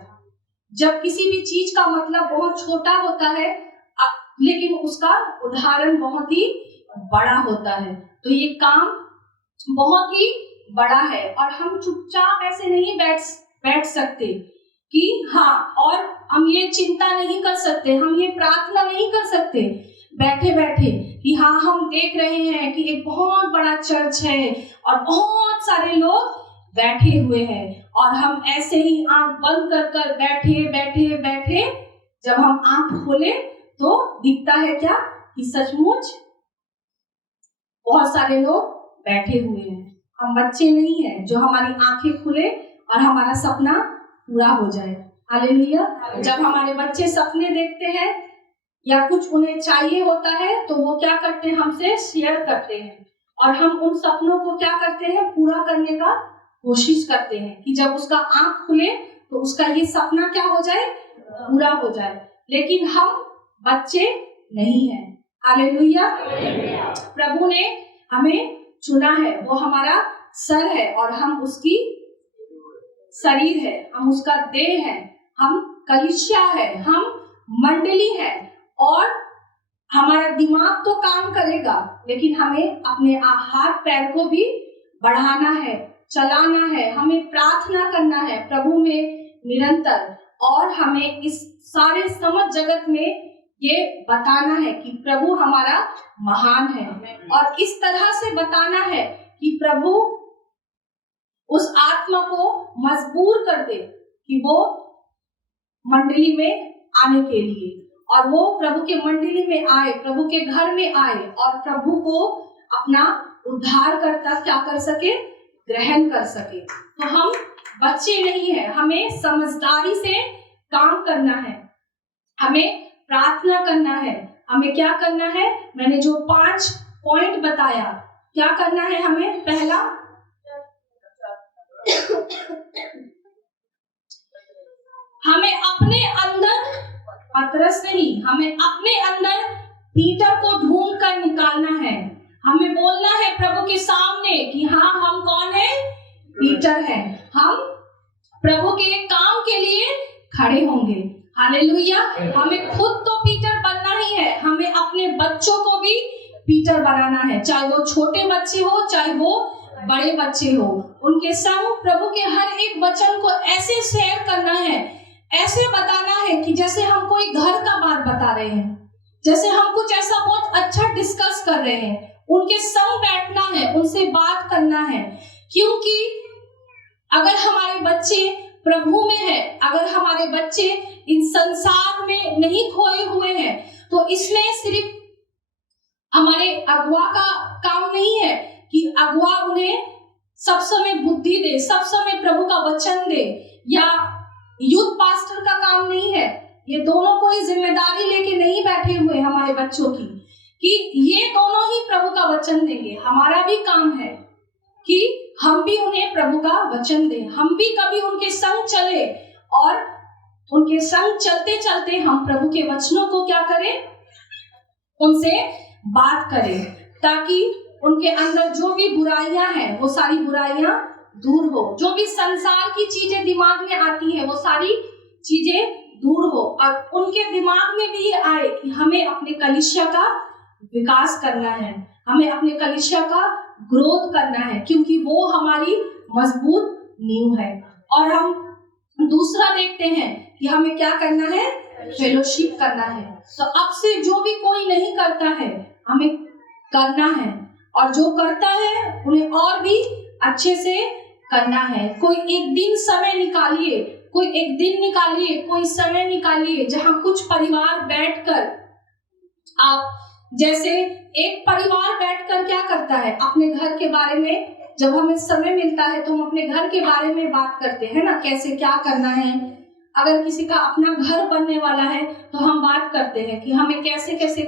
जब किसी भी चीज का मतलब बहुत छोटा होता है लेकिन उसका उदाहरण बहुत ही बड़ा होता है, तो ये काम बहुत ही बड़ा है। और हम चुपचाप ऐसे नहीं बैठ सकते कि हाँ, और हम ये चिंता नहीं कर सकते, हम ये प्रार्थना नहीं कर सकते बैठे बैठे कि हाँ, हम देख रहे हैं कि एक बहुत बड़ा चर्च है और बहुत सारे लोग बैठे हुए हैं, और हम ऐसे ही आंख बंद कर बैठे जब हम आंख खोले तो दिखता है क्या कि सचमुच बहुत सारे लोग बैठे हुए हैं। हम बच्चे नहीं हैं जो हमारी आंखें खुले और हमारा सपना पूरा हो जाए। हालेलुया। जब हमारे बच्चे सपने देखते हैं या कुछ उन्हें चाहिए होता है तो वो क्या करते हैं? हमसे शेयर करते हैं, और हम उन सपनों को क्या करते हैं? पूरा करने का कोशिश करते हैं कि जब उसका आंख खुले तो उसका ये सपना क्या हो जाए? पूरा हो जाए। लेकिन हम बच्चे नहीं हैं। हालेलुया। प्रभु ने हमें चुना है, वो हमारा सर है और हम उसकी शरीर है, हम उसका देह है, हम कलीसिया है, हम मंडली है। और हमारा दिमाग तो काम करेगा, लेकिन हमें अपने हाथ पैर को भी बढ़ाना है, चलाना है, हमें प्रार्थना करना है प्रभु में निरंतर, और हमें इस सारे समझ जगत में ये बताना है कि प्रभु हमारा महान है, और इस तरह से बताना है कि प्रभु उस आत्मा को मजबूर कर दे कि वो मंडली में आने के लिए, और वो प्रभु के मंडली में आए, प्रभु के घर में आए, और प्रभु को अपना उद्धार करता क्या कर सके? ग्रहण कर सके। तो हम बच्चे नहीं है, हमें समझदारी से काम करना है, हमें प्रार्थना करना है, हमें क्या करना है? मैंने जो 5 पॉइंट बताया, क्या करना है हमें? पहला, हमें अपने अंदर पतरस नहीं, हमें अपने अंदर पीटर को ढूंढ कर निकालना है। हमें बोलना है प्रभु के सामने कि हाँ, हम कौन है? पीटर है। हम प्रभु के काम के लिए खड़े होंगे। हालेलुया। हमें खुद तो पीटर बनना ही है, हमें अपने बच्चों को भी पीटर बनाना है, चाहे वो छोटे बच्चे हो, चाहे वो बड़े बच्चे हो। उनके संग प्रभु के हर एक वचन को ऐसे शेयर करना है, ऐसे बताना है कि जैसे हम कोई घर का बात बता रहे हैं, जैसे हम कुछ ऐसा बहुत अच्छा डिस्कस कर रहे हैं। उनके संग बैठना है, उनसे बात करना है, क्योंकि अगर हमारे बच्चे प्रभु में है, अगर हमारे बच्चे इन संसार में नहीं खोए हुए हैं, तो इसमें सिर्फ हमारे अगुआ का काम नहीं है कि अगुआ उन्हें सब समय बुद्धि दे, सब समय प्रभु का वचन दे, या यूथ पास्टर का काम नहीं है। ये दोनों कोई जिम्मेदारी लेके नहीं बैठे हुए हमारे बच्चों की कि ये दोनों ही प्रभु का वचन देंगे। हमारा भी काम है कि हम भी उन्हें प्रभु का वचन दें, हम भी कभी उनके संग चले, और उनके संग चलते चलते हम प्रभु के वचनों को क्या करें? उनसे बात करें, ताकि उनके अंदर जो भी बुराइयां हैं वो सारी बुराइयां दूर हो, जो भी संसार की चीजें दिमाग में आती है वो सारी चीजें दूर हो और उनके दिमाग में भी ये आए कि हमें अपने कलीसिया का विकास करना है, हमें अपने कलीसिया का ग्रोथ करना है, क्योंकि वो हमारी मजबूत नींव है। और हम दूसरा देखते हैं कि हमें क्या करना है, फेलोशिप करना है। तो अब से जो भी कोई नहीं करता है हमें करना है, और जो करता है उन्हें और भी अच्छे से करना है। कोई एक दिन समय निकालिए, कोई एक दिन निकालिए, कोई समय निकालिए जहां कुछ परिवार बैठकर, आप जैसे एक परिवार बैठकर क्या करता है, अपने घर के बारे में, जब हमें समय मिलता है तो हम अपने घर के बारे में बात करते हैं ना, कैसे क्या करना है। अगर किसी का अपना घर बनने वाला है तो हम बात करते हैं कि हमें कैसे कैसे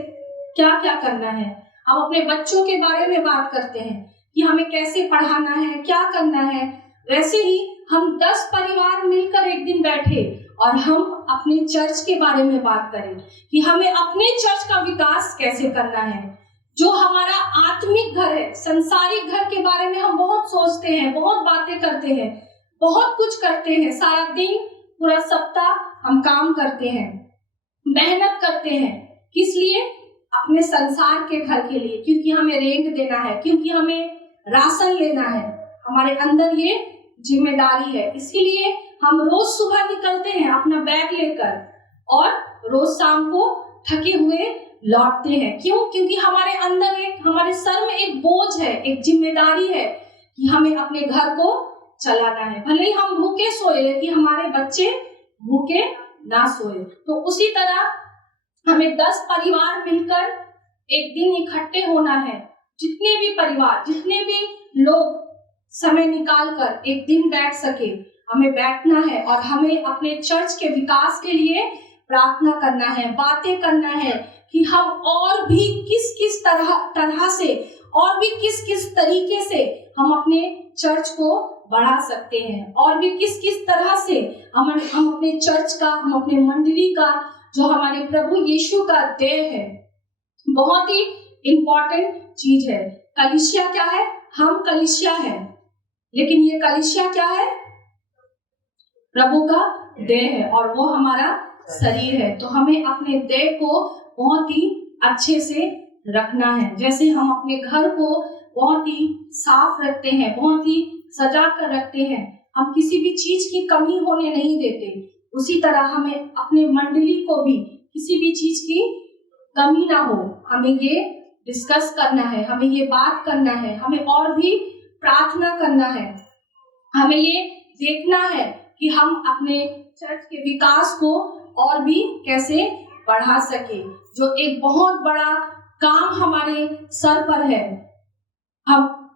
क्या क्या करना है। हम अपने बच्चों के बारे में बात करते हैं कि हमें कैसे पढ़ाना है, क्या करना है। वैसे ही हम 10 परिवार मिलकर एक दिन बैठे और हम अपने चर्च के बारे में बात करें कि हमें अपने चर्च का विकास कैसे करना है। जो हमारा आत्मिक घर है, संसारिक घर के बारे में हम बहुत सोचते हैं, बहुत बातें करते हैं, बहुत कुछ करते हैं। सारा दिन, पूरा सप्ताह हम काम करते हैं, मेहनत करते हैं। किस लिए? अपने संसार के घर के लिए, क्योंकि हमें रेंट देना है, क्योंकि हमें राशन लेना है। हमारे अंदर ये जिम्मेदारी है। इसलिए हम रोज सुबह निकलते हैं अपना बैग लेकर और रोज शाम को थके हुए लौटते हैं। क्यों? क्योंकि हमारे अंदर हमारे सर में एक बोझ है, एक जिम्मेदारी है कि हमें अपने घर को चलाना है। भले ही हम भूखे सोए लेकिन हमारे बच्चे भूखे ना सोए। तो उसी तरह हमें 10 परिवार मिलकर एक दिन इकट्ठे होना है। जितने भी परिवार, जितने भी लोग समय निकाल कर एक दिन बैठ सके, हमें बैठना है और हमें अपने चर्च के विकास के लिए प्रार्थना करना है, बातें करना है कि हम और भी किस किस तरह से और भी किस किस तरीके से हम अपने चर्च को बढ़ा सकते हैं, और भी किस किस तरह से हम अपने चर्च का, हम अपने मंडली का, जो हमारे प्रभु यीशु का देह है, बहुत ही इम्पोर्टेंट चीज है। कलीसिया क्या है? हम कलीसिया है, लेकिन ये कलीसिया क्या है? प्रभु का देह है और वो हमारा शरीर है। तो हमें अपने देह को बहुत ही अच्छे से रखना है। जैसे हम अपने घर को बहुत ही साफ रखते हैं, बहुत ही सजा कर रखते हैं, हम किसी भी चीज की कमी होने नहीं देते, उसी तरह हमें अपने मंडली को भी किसी भी चीज की कमी ना हो, हमें ये डिस्कस करना है, हमें ये बात करना है, हमें और भी प्रार्थना करना है। हमें ये देखना है कि हम अपने चर्च के विकास को और भी कैसे बढ़ा सके। जो एक बहुत बड़ा काम हमारे सर पर है,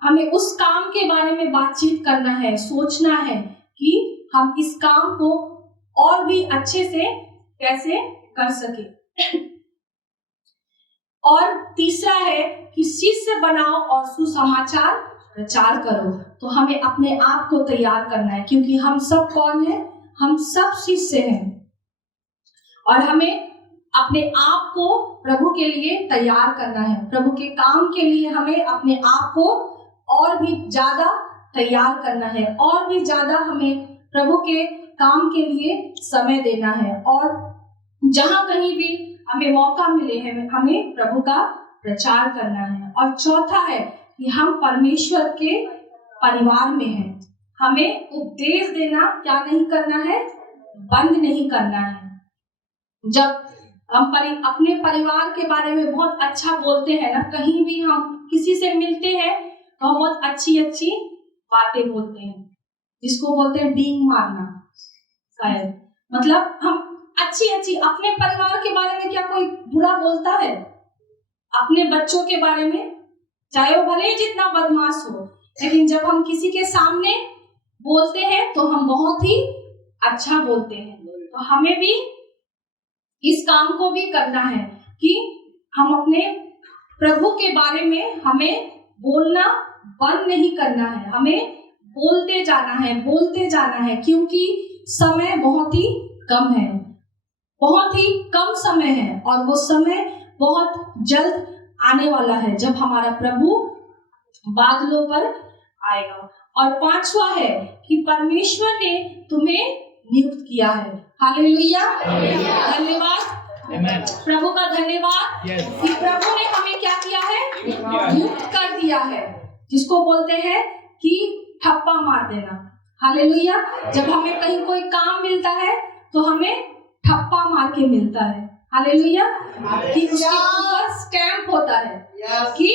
हमें उस काम के बारे में बातचीत करना है, सोचना है कि हम इस काम को और भी अच्छे से कैसे कर सके। और तीसरा है कि शिष्य बनाओ और सुसमाचार प्रचार करो। तो हमें अपने आप को तैयार करना है, क्योंकि हम सब कौन है? हम सब शिष्य हैं, और हमें अपने आप को प्रभु के लिए तैयार करना है। प्रभु के काम के लिए हमें अपने आप को और भी ज्यादा तैयार करना है, और भी ज्यादा हमें प्रभु के काम के लिए समय देना है, और जहां कहीं भी हमें मौका मिले हमें प्रभु का प्रचार करना है। और चौथा है कि हम परमेश्वर के परिवार में हैं, हमें उपदेश देना क्या नहीं करना है? बंद नहीं करना है। जब हम अपने परिवार के बारे में बहुत अच्छा बोलते हैं ना, कहीं भी हम किसी से मिलते हैं तो हम बहुत अच्छी अच्छी बातें बोलते हैं, जिसको बोलते हैं डींग मारना शायद। मतलब हम अच्छी अपने परिवार के बारे में क्या कोई बुरा बोलता है? अपने बच्चों के बारे में, चाहे वो भले ही जितना बदमाश हो, लेकिन जब हम किसी के सामने बोलते हैं तो हम बहुत ही अच्छा बोलते हैं। तो हमें भी इस काम को भी करना है कि हम अपने प्रभु के बारे में हमें बोलना बंद नहीं करना है, हमें बोलते जाना है, क्योंकि समय बहुत ही कम है, बहुत ही कम समय है, और वो समय बहुत जल्द आने वाला है जब हमारा प्रभु बादलों पर आएगा। और पांचवा है कि परमेश्वर ने तुम्हें नियुक्त किया है। हालेलुया, धन्यवाद प्रभु का, धन्यवाद कि प्रभु ने हमें क्या किया है, नियुक्त कर दिया है, जिसको बोलते हैं कि ठप्पा मार देना। हालेलुया, जब हमें कहीं कोई काम मिलता है तो हमें ठप्पा मार के मिलता है। हालेलुया, कि उसके ऊपर स्टैम्प होता है कि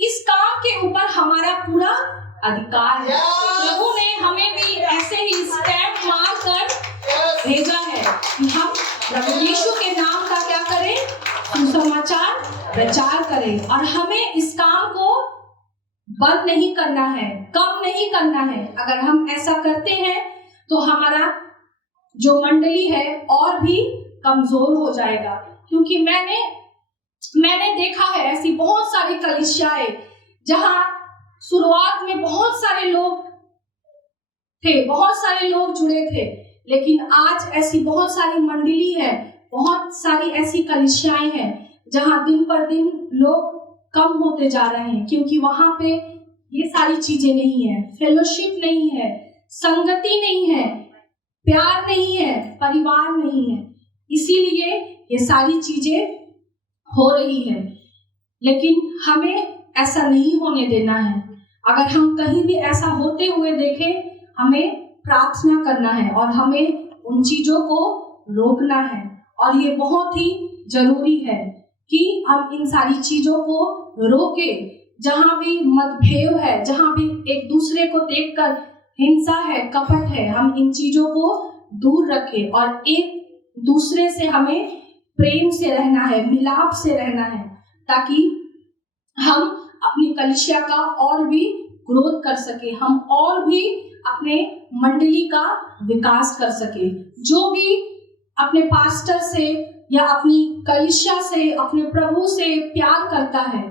इस काम के ऊपर हमारा पूरा अधिकार है। प्रभु ने हमें भी ऐसे ही स्टैम्प मार कर भेजा है कि हम प्रभु यीशु के नाम का क्या करें, सुसमाचार प्रचार करें। और हमें इस काम को बंद नहीं करना है, कम नहीं करना है। अगर हम ऐसा करते हैं तो हमारा जो मंडली है और भी कमजोर हो जाएगा। क्योंकि मैंने देखा है ऐसी बहुत सारी कलीसियाएं जहां शुरुआत में बहुत सारे लोग थे, बहुत सारे लोग जुड़े थे, लेकिन आज ऐसी बहुत सारी मंडली है, बहुत सारी ऐसी कलीसियाएं हैं जहां दिन पर दिन लोग कम होते जा रहे हैं। क्योंकि वहां पे ये सारी चीजें नहीं है, फेलोशिप नहीं है, संगति नहीं है, प्यार नहीं है, परिवार नहीं है, इसीलिए ये सारी चीजें हो रही है। लेकिन हमें ऐसा नहीं होने देना है। अगर हम कहीं भी ऐसा होते हुए देखें, हमें प्रार्थना करना है और हमें उन चीजों को रोकना है। और ये बहुत ही जरूरी है कि हम इन सारी चीजों को रोके। जहां भी मतभेद है, जहां भी एक दूसरे को देखकर हिंसा है, कपट है, हम इन चीजों को दूर रखें और एक दूसरे से हमें प्रेम से रहना है, मिलाप से रहना है, ताकि हम अपनी कलीसिया का और भी ग्रोथ कर सके, हम और भी अपने मंडली का विकास कर सके। जो भी अपने पास्टर से या अपनी कलीसिया से, अपने प्रभु से प्यार करता है,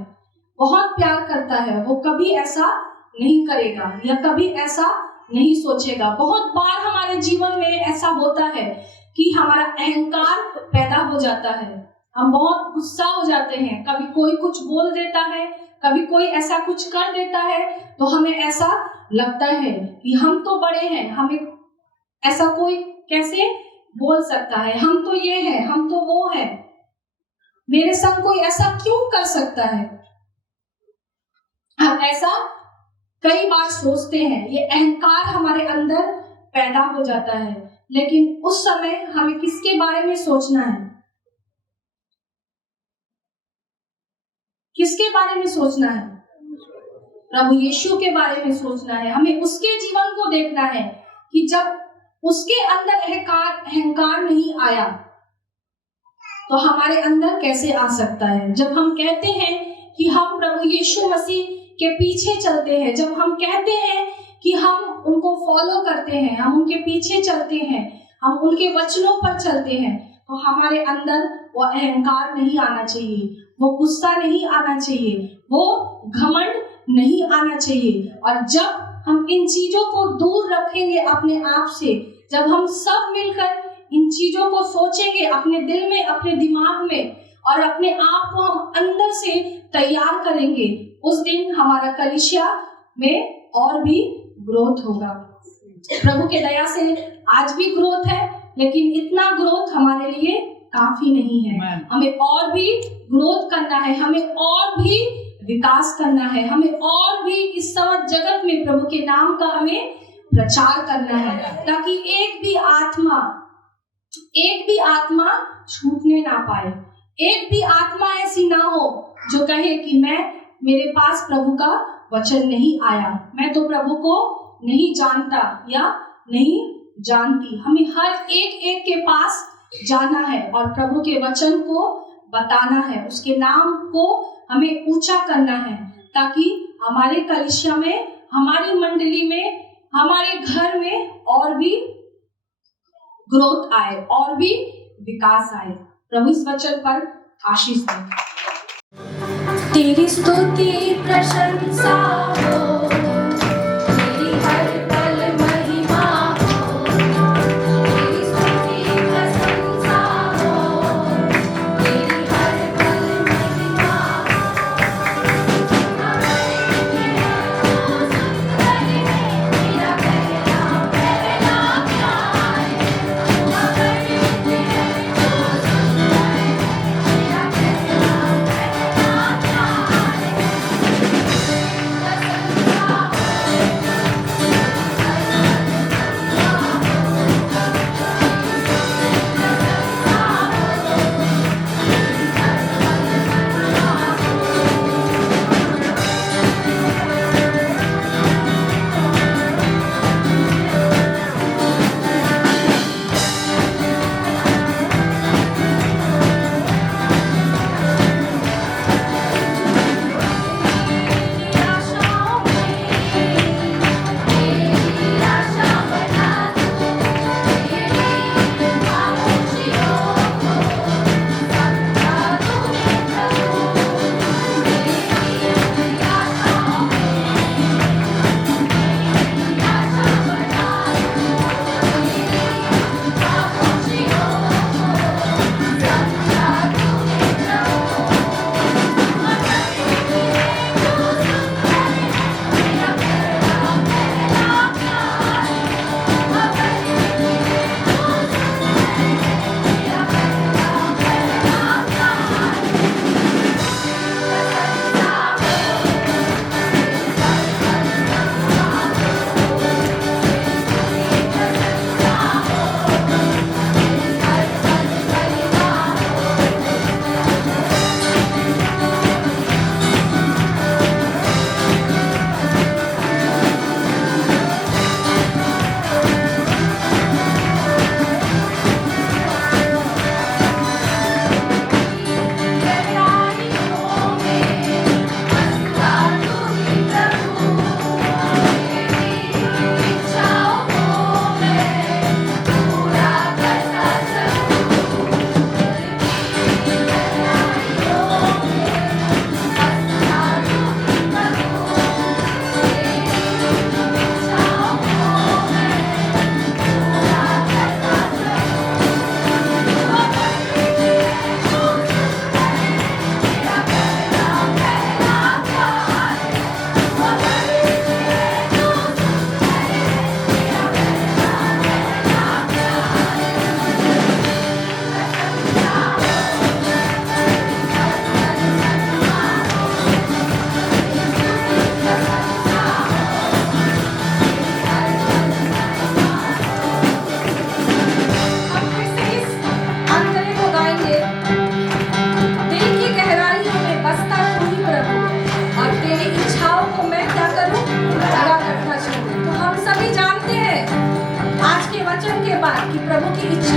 बहुत प्यार करता है, वो कभी ऐसा नहीं करेगा या कभी ऐसा नहीं सोचेगा। बहुत बार हमारे जीवन में ऐसा होता है कि हमारा अहंकार पैदा हो जाता है, हम बहुत गुस्सा हो जाते हैं, कभी कोई कुछ बोल देता है, कभी कोई ऐसा कुछ कर देता है, तो हमें ऐसा लगता है कि हम तो बड़े हैं, हमें ऐसा कोई कैसे बोल सकता है, हम तो ये है, हम तो वो है, मेरे संग कोई ऐसा क्यों कर सकता है। हम ऐसा कई बार सोचते हैं, ये अहंकार हमारे अंदर पैदा हो जाता है। लेकिन उस समय हमें किसके बारे में सोचना है, किसके बारे में सोचना है, प्रभु यीशु के बारे में सोचना है। हमें उसके जीवन को देखना है कि जब उसके अंदर अहंकार नहीं आया तो हमारे अंदर कैसे आ सकता है। जब हम कहते हैं कि हम प्रभु यीशु मसीह के पीछे चलते हैं, जब हम कहते हैं कि हम उनको फॉलो करते हैं, हम उनके पीछे चलते हैं, हम उनके वचनों पर चलते हैं, तो हमारे अंदर वो अहंकार नहीं आना चाहिए, वो गुस्सा नहीं आना चाहिए, वो घमंड नहीं आना चाहिए। और जब हम इन चीजों को दूर रखेंगे अपने आप से, जब हम सब मिलकर इन चीजों को सोचेंगे अपने दिल में, अपने दिमाग में, और अपने आप को हम अंदर से तैयार करेंगे, उस दिन हमारा कलीसिया में और भी ग्रोथ होगा। प्रभु के दया से आज भी ग्रोथ है, लेकिन इतना ग्रोथ हमारे लिए काफी नहीं है। हमें और भी ग्रोथ करना है, हमें और भी विकास करना है, हमें और भी इस समस्त जगत में प्रभु के नाम का हमें प्रचार करना है, ताकि एक भी आत्मा छूटने ना पाए। एक भी आत्मा ऐसी ना हो जो कहे कि मेरे पास प्रभु का वचन नहीं आया, मैं तो प्रभु को नहीं जानता या नहीं जानती। हमें हर एक के पास जाना है और प्रभु के वचन को बताना है, उसके नाम को हमें ऊंचा करना है, ताकि हमारे कलीसिया में, हमारी मंडली में, हमारे घर में और भी ग्रोथ आए, और भी विकास आए। प्रभु इस वचन पर आशीष दे। तेरी स्तुति प्रशंसा हो, तेरी हर पल महिमा हो, तेरी स्तुति प्रशंसा हो, तेरी हर पल महिमा हो।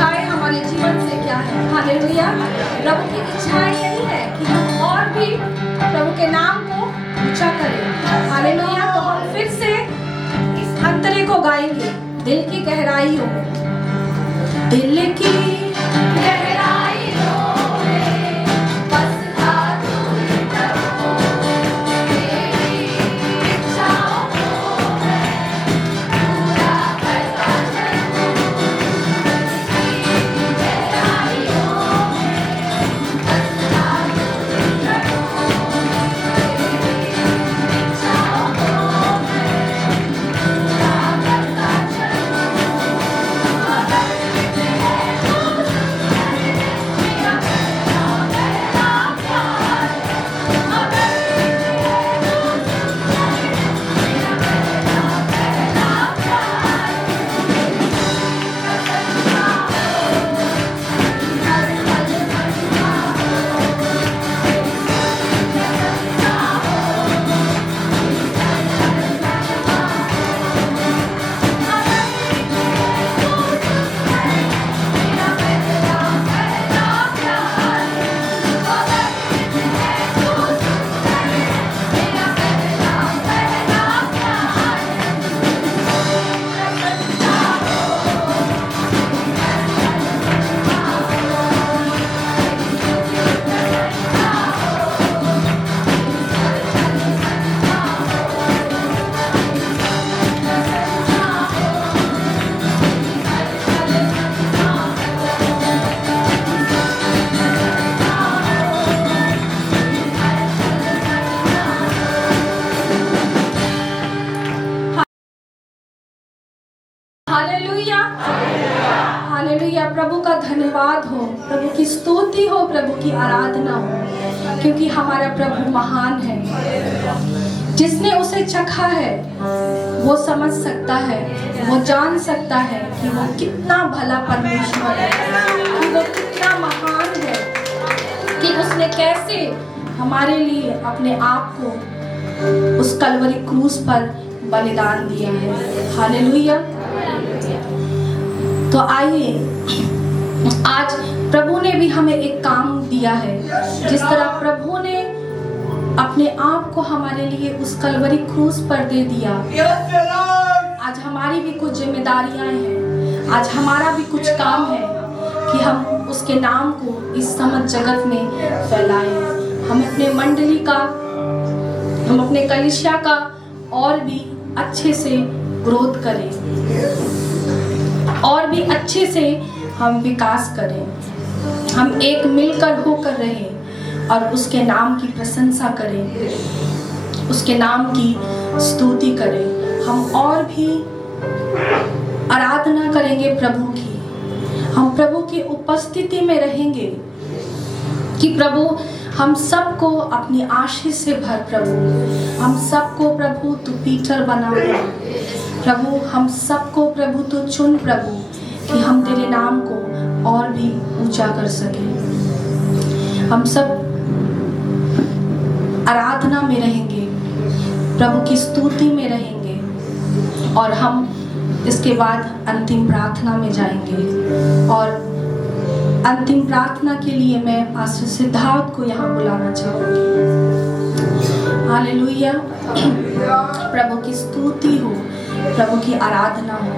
इच्छाएं हमारे जीवन से क्या है। हालेलुया। प्रभु की इच्छाएं यही है कि हम और भी प्रभु के नाम को ऊंचा करें। हालेलुया। तो हम फिर से इस अंतरे को गाएंगे, दिल की गहराइयों में, दिल की गहराइयों में बसता तू ही प्रभु, तेरी इच्छाओं को मैं पूरा करता चलूं। दिल की गहराइयों में बसता तू ही प्रभु, तेरी इच्छाओं को मैं पूरा करता चलूं। हालेलुया। हालेलुया। प्रभु का धन्यवाद हो, प्रभु की स्तुति हो, प्रभु की आराधना हो, क्योंकि हमारा प्रभु महान है। जिसने उसे चखा है वो समझ सकता है, वो जान सकता है कि वो कितना भला परमेश्वर है, कि वो कितना महान है, कि उसने कैसे हमारे लिए अपने आप को उस कलवरी क्रूस पर बलिदान दिया है। हालेलुया। तो आइए, आज प्रभु ने भी हमें एक काम दिया है। जिस तरह प्रभु ने अपने आप को हमारे लिए उस कलवरी क्रूस पर दे दिया, आज हमारी भी कुछ जिम्मेदारियां हैं, आज हमारा भी कुछ काम है कि हम उसके नाम को इस समस्त जगत में फैलाएं। हम अपने मंडली का, हम अपने कलीसिया का और भी अच्छे से ग्रोथ करें, और भी अच्छे से हम विकास करें। हम एक मिलकर होकर रहें और उसके नाम की प्रशंसा करें, उसके नाम की स्तुति करें। हम और भी आराधना करेंगे प्रभु की। हम प्रभु की उपस्थिति में रहेंगे कि प्रभु हम सबको अपनी आशीष से भर। प्रभु हम सबको प्रभु तू पीटर बना प्रभु, हम सबको प्रभु तू चुन प्रभु, कि हम तेरे नाम को और भी ऊंचा कर सकें। हम सब आराधना में रहेंगे, प्रभु की स्तुति में रहेंगे, और हम इसके बाद अंतिम प्रार्थना में जाएंगे। और अंतिम प्रार्थना के लिए मैं पास्टर सिद्धार्थ को यहाँ बुलाना चाहूँगी। हालेलुया। प्रभु की स्तुति हो, प्रभु की आराधना हो।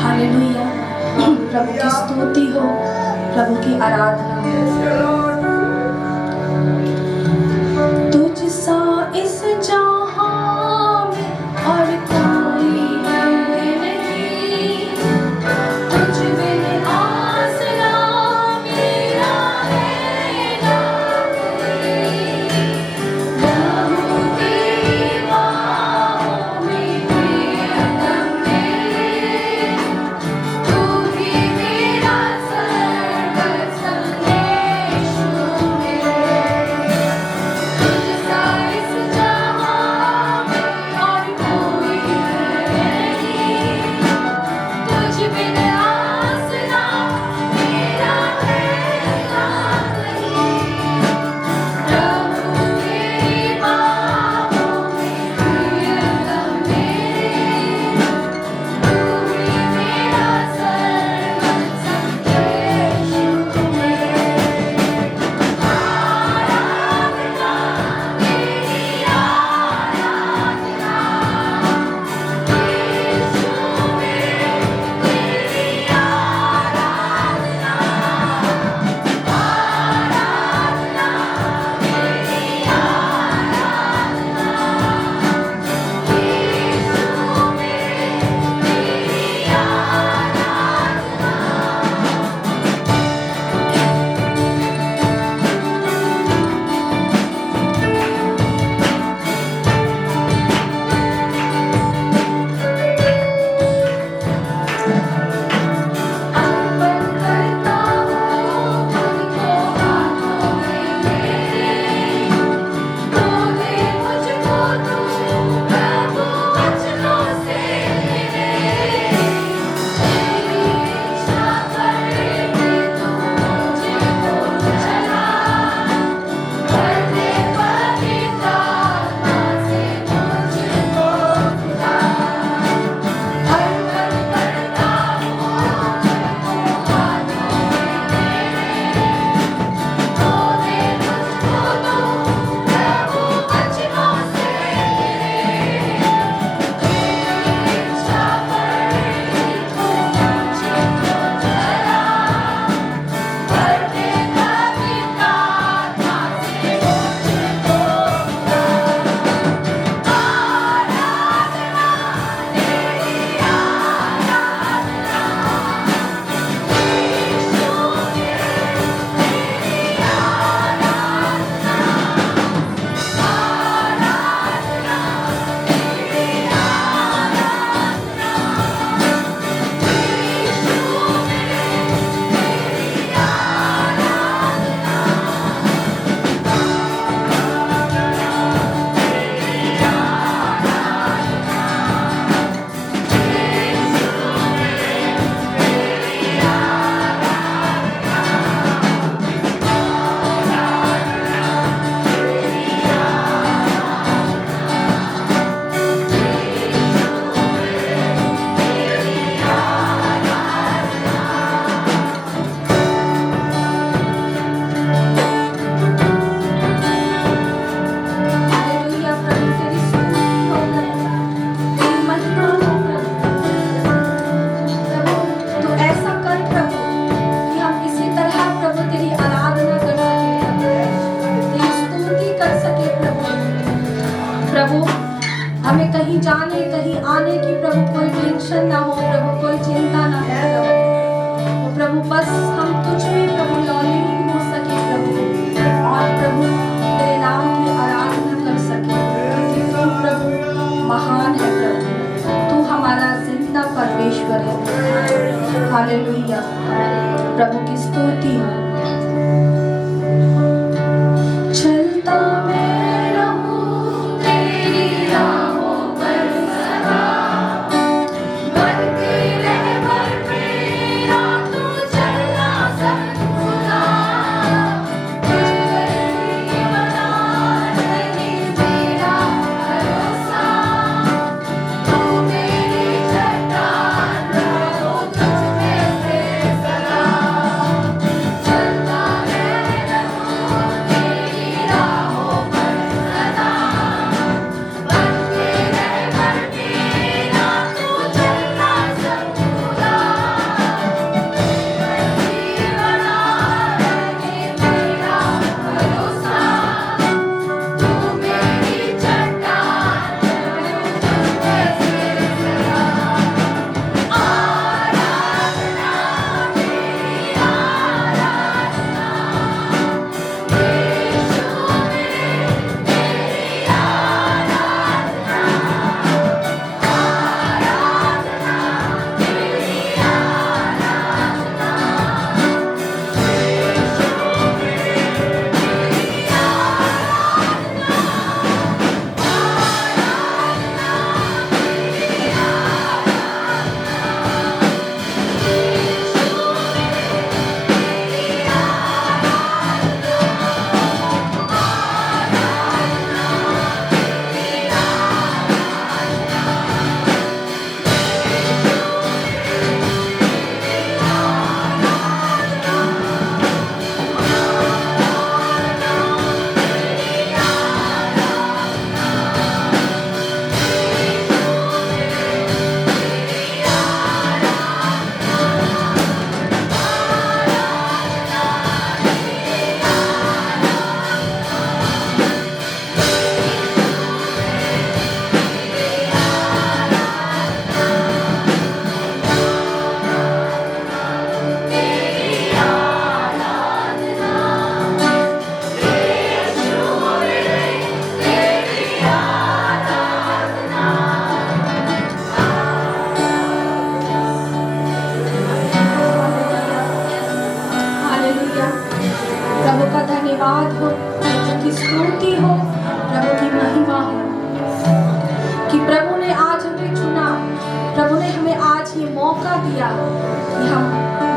हालेलुया। प्रभु की स्तुति हो, प्रभु की आराधना हो। तुझसा इस जहां में और कोई नहीं, तुझ बिन आसरा मेरा है ना कोई। प्रभु की बाहों में प्रियतम मेरे, तू ही मेरा सर्वस्व हालेलुया, प्रभु की स्तुति हो। चलता मैं रहूं तेरी राहों पर सदा, बनके रहबर मेरा तू चलना सदा। तेरी बना रही मेरा भरोसा, तू मेरी चट्टान रहो तुझ में से सदा। चलता मैं रहूं तेरी राहों पर सदा, बनके रहबर मेरा तू चलना सदा। तेरी बना रही मेरा भरोसा, तू मेरी चट्टान रहो तुझ में से सदा। आराधना तेरी आराधना, यीशु मेरे तेरी आराधना। आराधना तेरी आराधना, यीशु मेरे तेरी हालेलुया, प्रभु का धन्यवाद हो, प्रभु की स्तुति हो, प्रभु की महिमा हो कि प्रभु ने आज हमें चुना, प्रभु ने हमें आज ये मौका दिया कि हम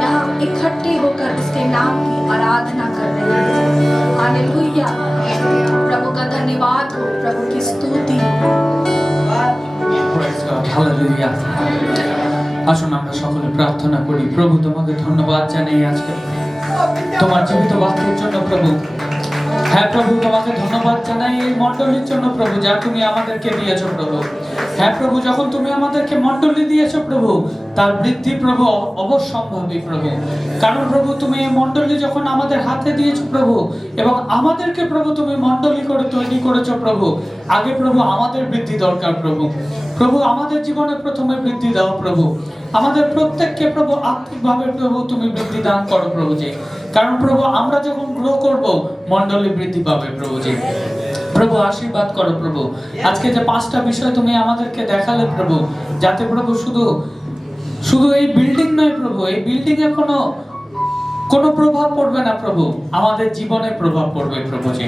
यहाँ इकट्ठे होकर उसके नाम की आराधना कर रहे हैं। हालेलुया, प्रभु का धन्यवाद हो, प्रभु की स्तुति हो। Praise God. Hallelujah. আসুন আমরা সকলে প্রার্থনা করি। প্রভু তোমাকে ধন্যবাদ জানাই আজকে তোমার জীবিত বাক্যের জন্য প্রভু। হ্যাঁ প্রভু, তোমাকে ধন্যবাদ জানাই এই মণ্ডলীর জন্য প্রভু, যা তুমি আমাদেরকে দিয়েছো প্রভু। হ্যাঁ প্রভু, যখন তুমি আমাদেরকে মণ্ডলী দিয়েছো প্রভু, তার বৃদ্ধি প্রভু অবশ্যম্ভাবী প্রভু। কারণ প্রভু তুমি এই মণ্ডলী যখন আমাদের হাতে দিয়েছো প্রভু, এবং আমাদেরকে প্রভু তুমি মণ্ডলী করে তৈরি করেছো প্রভু, আগে প্রভু আমাদের বৃদ্ধি দরকার প্রভু। প্রভু আমাদের জীবনে প্রথমে বৃদ্ধি দাও প্রভু। আমাদের প্রত্যেককে প্রভু আত্মিকভাবে প্রভু তুমি বৃদ্ধি দান করো প্রভু জি। কারণ প্রভু আমরা যখন গ্রো করব, মণ্ডলী বৃদ্ধি পাবে প্রভু জি। প্রভু আশীর্বাদ করো প্রভু। আজকে যে 5টা বিষয় তুমি আমাদেরকে দেখালে প্রভু, যাতে প্রভু শুধু এই বিল্ডিং নয় প্রভু, এই বিল্ডিং এ কোনো প্রভাব পড়বে না প্রভু, আমাদের জীবনে প্রভাব পড়বে প্রভু জি।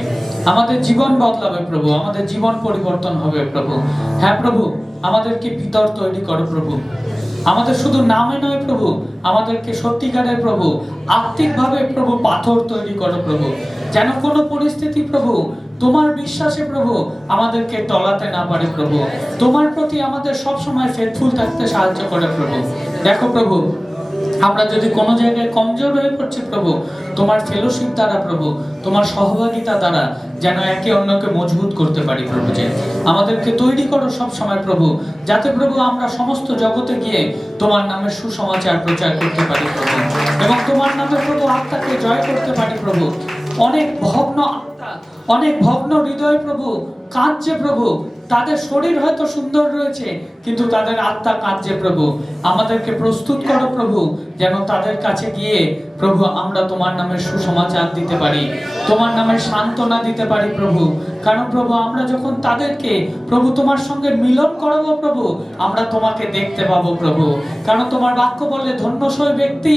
আমাদের জীবন বদলাবে প্রভু, আমাদের জীবন পরিবর্তন হবে প্রভু। হ্যাঁ প্রভু, আমাদেরকে ভিতর তৈরি করো প্রভু। আমাদের শুধু নামে নয় প্রভু, আমাদেরকে সত্যিকারের প্রভু আত্মিকভাবে প্রভু পাথর তৈরি করো প্রভু। যেন কোনো পরিস্থিতি প্রভু তোমার বিশ্বাসে প্রভু আমাদেরকে টলাতে না পারে প্রভু। তোমার প্রতি আমাদের সব সময় ফেথফুল থাকতে সাহায্য করে প্রভু। দেখো প্রভু, আমরা যদি কোনো জায়গায় কমজোর হয়ে পড়ছি প্রভু, তোমার ফেলোশিপ দ্বারা প্রভু, তোমার সহভাগিতা দ্বারা যেন একে অন্যকে মজবুত করতে পারি প্রভু। যে আমাদেরকে তৈরি করো সব সময় প্রভু, যাতে প্রভু আমরা সমস্ত জগতে গিয়ে তোমার নামের সুসমাচার প্রচার করতে পারি প্রভু, এবং তোমার নামে প্রভু আত্মাকে জয় করতে পারি প্রভু। অনেক ভগ্ন আত্মা, অনেক ভগ্ন হৃদয় প্রভু কাঁদছে প্রভু। তাদের শরীর হয়তো সুন্দর রয়েছে, কিন্তু তাদের আত্মা কাঁদছে প্রভু। আমাদেরকে প্রস্তুত করো প্রভু, যেন তাদের কাছে গিয়ে প্রভু আমরা তোমার নামে সুসমাচার দিতে পারি। তোমার নামে সান্ত্বনা দিতে পারি প্রভু। কারণ প্রভু আমরা যখন তাদেরকে প্রভু তোমার সঙ্গে মিলন করাবো প্রভু, আমরা তোমাকে দেখতে পাবো প্রভু। কারণ তোমার বাক্য বলে ধন্য সেই ব্যক্তি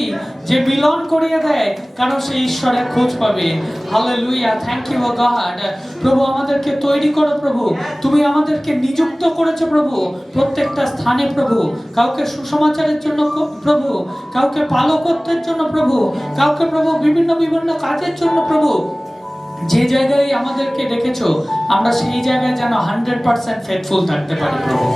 যে মিলন করিয়ে দেয়, কারণ সে ঈশ্বরের খোঁজ পাবে। Hallelujah, thank you O God. প্রভু আমাদেরকে তৈরি করো প্রভু, তুমি আমাদেরকে নিযুক্ত করেছো প্রভু প্রত্যেকটা স্থানে প্রভু, কাউকে সুসমাচারের জন্য প্রভু, কাউকে পালকত্বের জন্য প্রভু, কাউকে প্রভু বিভিন্ন বিভিন্ন কাজের জন্য প্রভু। যে জায়গায় আমাদেরকে রেখেছো আমরা সেই জায়গায় যেন 100% ফেথফুল থাকতে পারি প্রভু।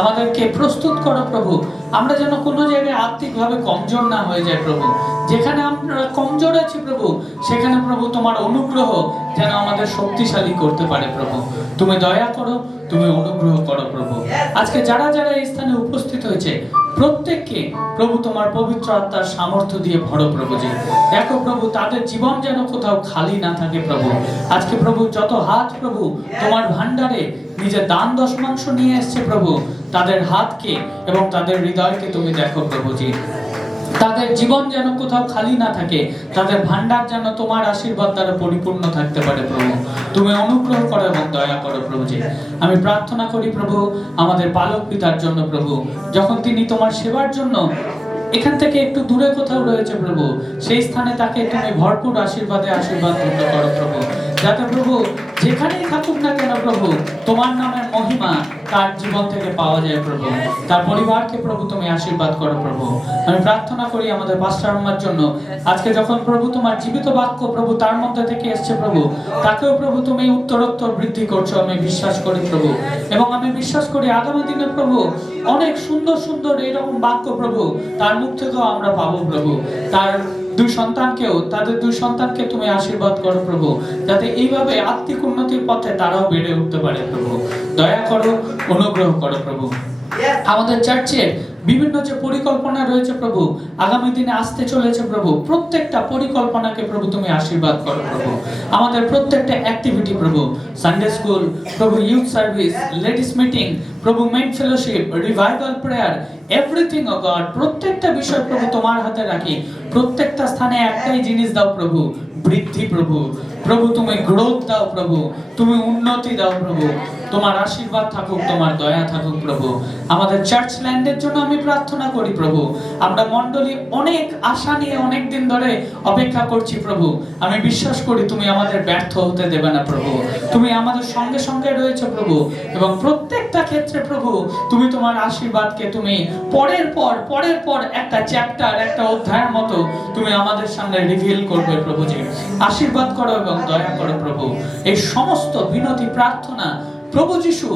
আমাদেরকে প্রস্তুত করো প্রভু, আমরা যেন কোনো জায়গায় আত্মিকভাবে কমজোর না হয়ে যায় প্রভু। যেখানে আমরা কমজোর আছি প্রভু, সেখানে প্রভু তোমার অনুগ্রহ যেন আমাদের শক্তিশালী করতে পারে প্রভু। তুমি দয়া করো, তুমি অনুগ্রহ করো প্রভু। আজকে যারা যারা এই স্থানে উপস্থিত হয়েছে প্রত্যেককে প্রভু তোমার পবিত্র আত্মার সামর্থ্য দিয়ে ভরো প্রভু। জি দেখো প্রভু তাদের জীবন যেন কোথাও খালি না থাকে প্রভু। আজকে প্রভু যত হাত প্রভু তোমার ভান্ডারে নিজের দান দশমাংশ নিয়ে এসছে প্রভু, তাদের হাতকে এবং তাদের হৃদয়কে তুমি দেখো প্রভু। জি তাদের জীবন যেন কোথাও খালি না থাকে, তাদের ভান্ডার যেন তোমার আশীর্বাদ দ্বারা পরিপূর্ণ থাকতে পারে প্রভু। তুমি অনুগ্রহ করো এবং দয়া করো প্রভু। জি আমি প্রার্থনা করি প্রভু আমাদের পালক পিতার জন্য প্রভু, যখন তিনি তোমার সেবার জন্য এখান থেকে একটু দূরে কোথাও রয়েছে প্রভু, সেই স্থানে তাকে তুমি ভরপুর আশীর্বাদে আশীর্বাদ ধন্য করো প্রভু। যাতে প্রভু যেখানেই থাকুক না কেন প্রভু তোমার নামের মহিমা তার জীবন থেকে পাওয়া যায় প্রভু। তার পরিবারকে প্রভু তুমি আশীর্বাদ করো প্রভু। আমি প্রার্থনা করি আমাদের পাস্টার আম্মার জন্য, আজকে যখন প্রভু তোমার জীবিত বাক্য প্রভু তার মধ্যে থেকে এসছে প্রভু, তাকেও প্রভু তুমি উত্তরোত্তর বৃদ্ধি করছো আমি বিশ্বাস করি প্রভু। এবং আমি বিশ্বাস করি আগামী দিনে প্রভু অনেক সুন্দর সুন্দর এরকম বাক্য প্রভু তার মুখ থেকেও আমরা পাবো প্রভু। তার তাদের দুই সন্তানকে তুমি আশীর্বাদ করো প্রভু, যাতে এইভাবে আত্মিক উন্নতির পথে তারাও বেড়ে উঠতে পারে প্রভু। দয়া করো, অনুগ্রহ করো প্রভু। আমাদের চার্চের বিভিন্ন যে পরিকল্পনা রয়েছে প্রভু আগামী দিনে আসতে চলেছে প্রভু, প্রত্যেকটা পরিকল্পনাকে প্রভু তুমি আশীর্বাদ করো প্রভু। আমাদের প্রত্যেকটা অ্যাক্টিভিটি প্রভু, সানডে স্কুল প্রভু, ইউথ সার্ভিস, লেডিস মিটিং প্রভু, men fellowship, revival prayer, everything ও গড, প্রত্যেকটা বিষয় প্রভু তোমার হাতে রাখি। প্রত্যেকটা স্থানে একটাই জিনিস দাও প্রভু, বৃদ্ধি প্রভু। প্রভু তুমি গ্রোথ দাও প্রভু, তুমি উন্নতি দাও প্রভু। তোমার আশীর্বাদ থাকুক, তোমার দয়া থাকুক প্রভু। আমাদের চার্চ ল্যান্ডের জন্য আমি প্রার্থনা করি প্রভু। আমরা মণ্ডলী অনেক আশা নিয়ে অনেক দিন ধরে অপেক্ষা করছি প্রভু। আমি বিশ্বাস করি তুমি আমাদের ব্যর্থ হতে দেবে না প্রভু। তুমি আমাদের সঙ্গে সঙ্গে রয়েছে প্রভু, এবং প্রত্যেকটা ক্ষেত্রে প্রভু তুমি তোমার আশীর্বাদকে তুমি পরের পর একটা চ্যাপ্টার, একটা অধ্যায়ের মতো তুমি আমাদের সামনে রিভিল করবে প্রভু। জি আশীর্বাদ করো এবং দয়া করো প্রভু। এই সমস্ত বিনতি প্রার্থনা প্রভু যিশু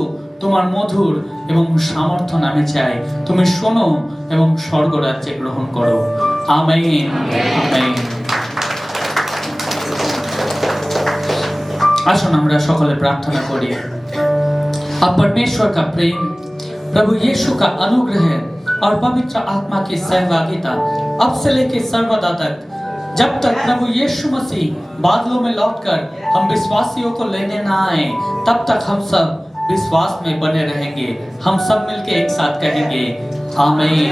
তোমার মধুর এবং সামর্থ্য নামে চাই, তুমি শোনো এবং স্বর্গরাজ্যে গ্রহণ করো। Amen, amen. আসুন আমরা সকলে प्रार्थना करिए। अब परमेश्वर का प्रेम, प्रभु यीशु का अनुग्रह और पवित्र आत्मा की सहभागिता अब से लेकर सर्वदा तक, जब तक प्रभु यीशु मसीह बादलों में लौटकर हम विश्वासियों को लेने ना आए, तब तक हम सब विश्वास में बने रहेंगे। हम सब मिलके एक साथ कहेंगे आमीन।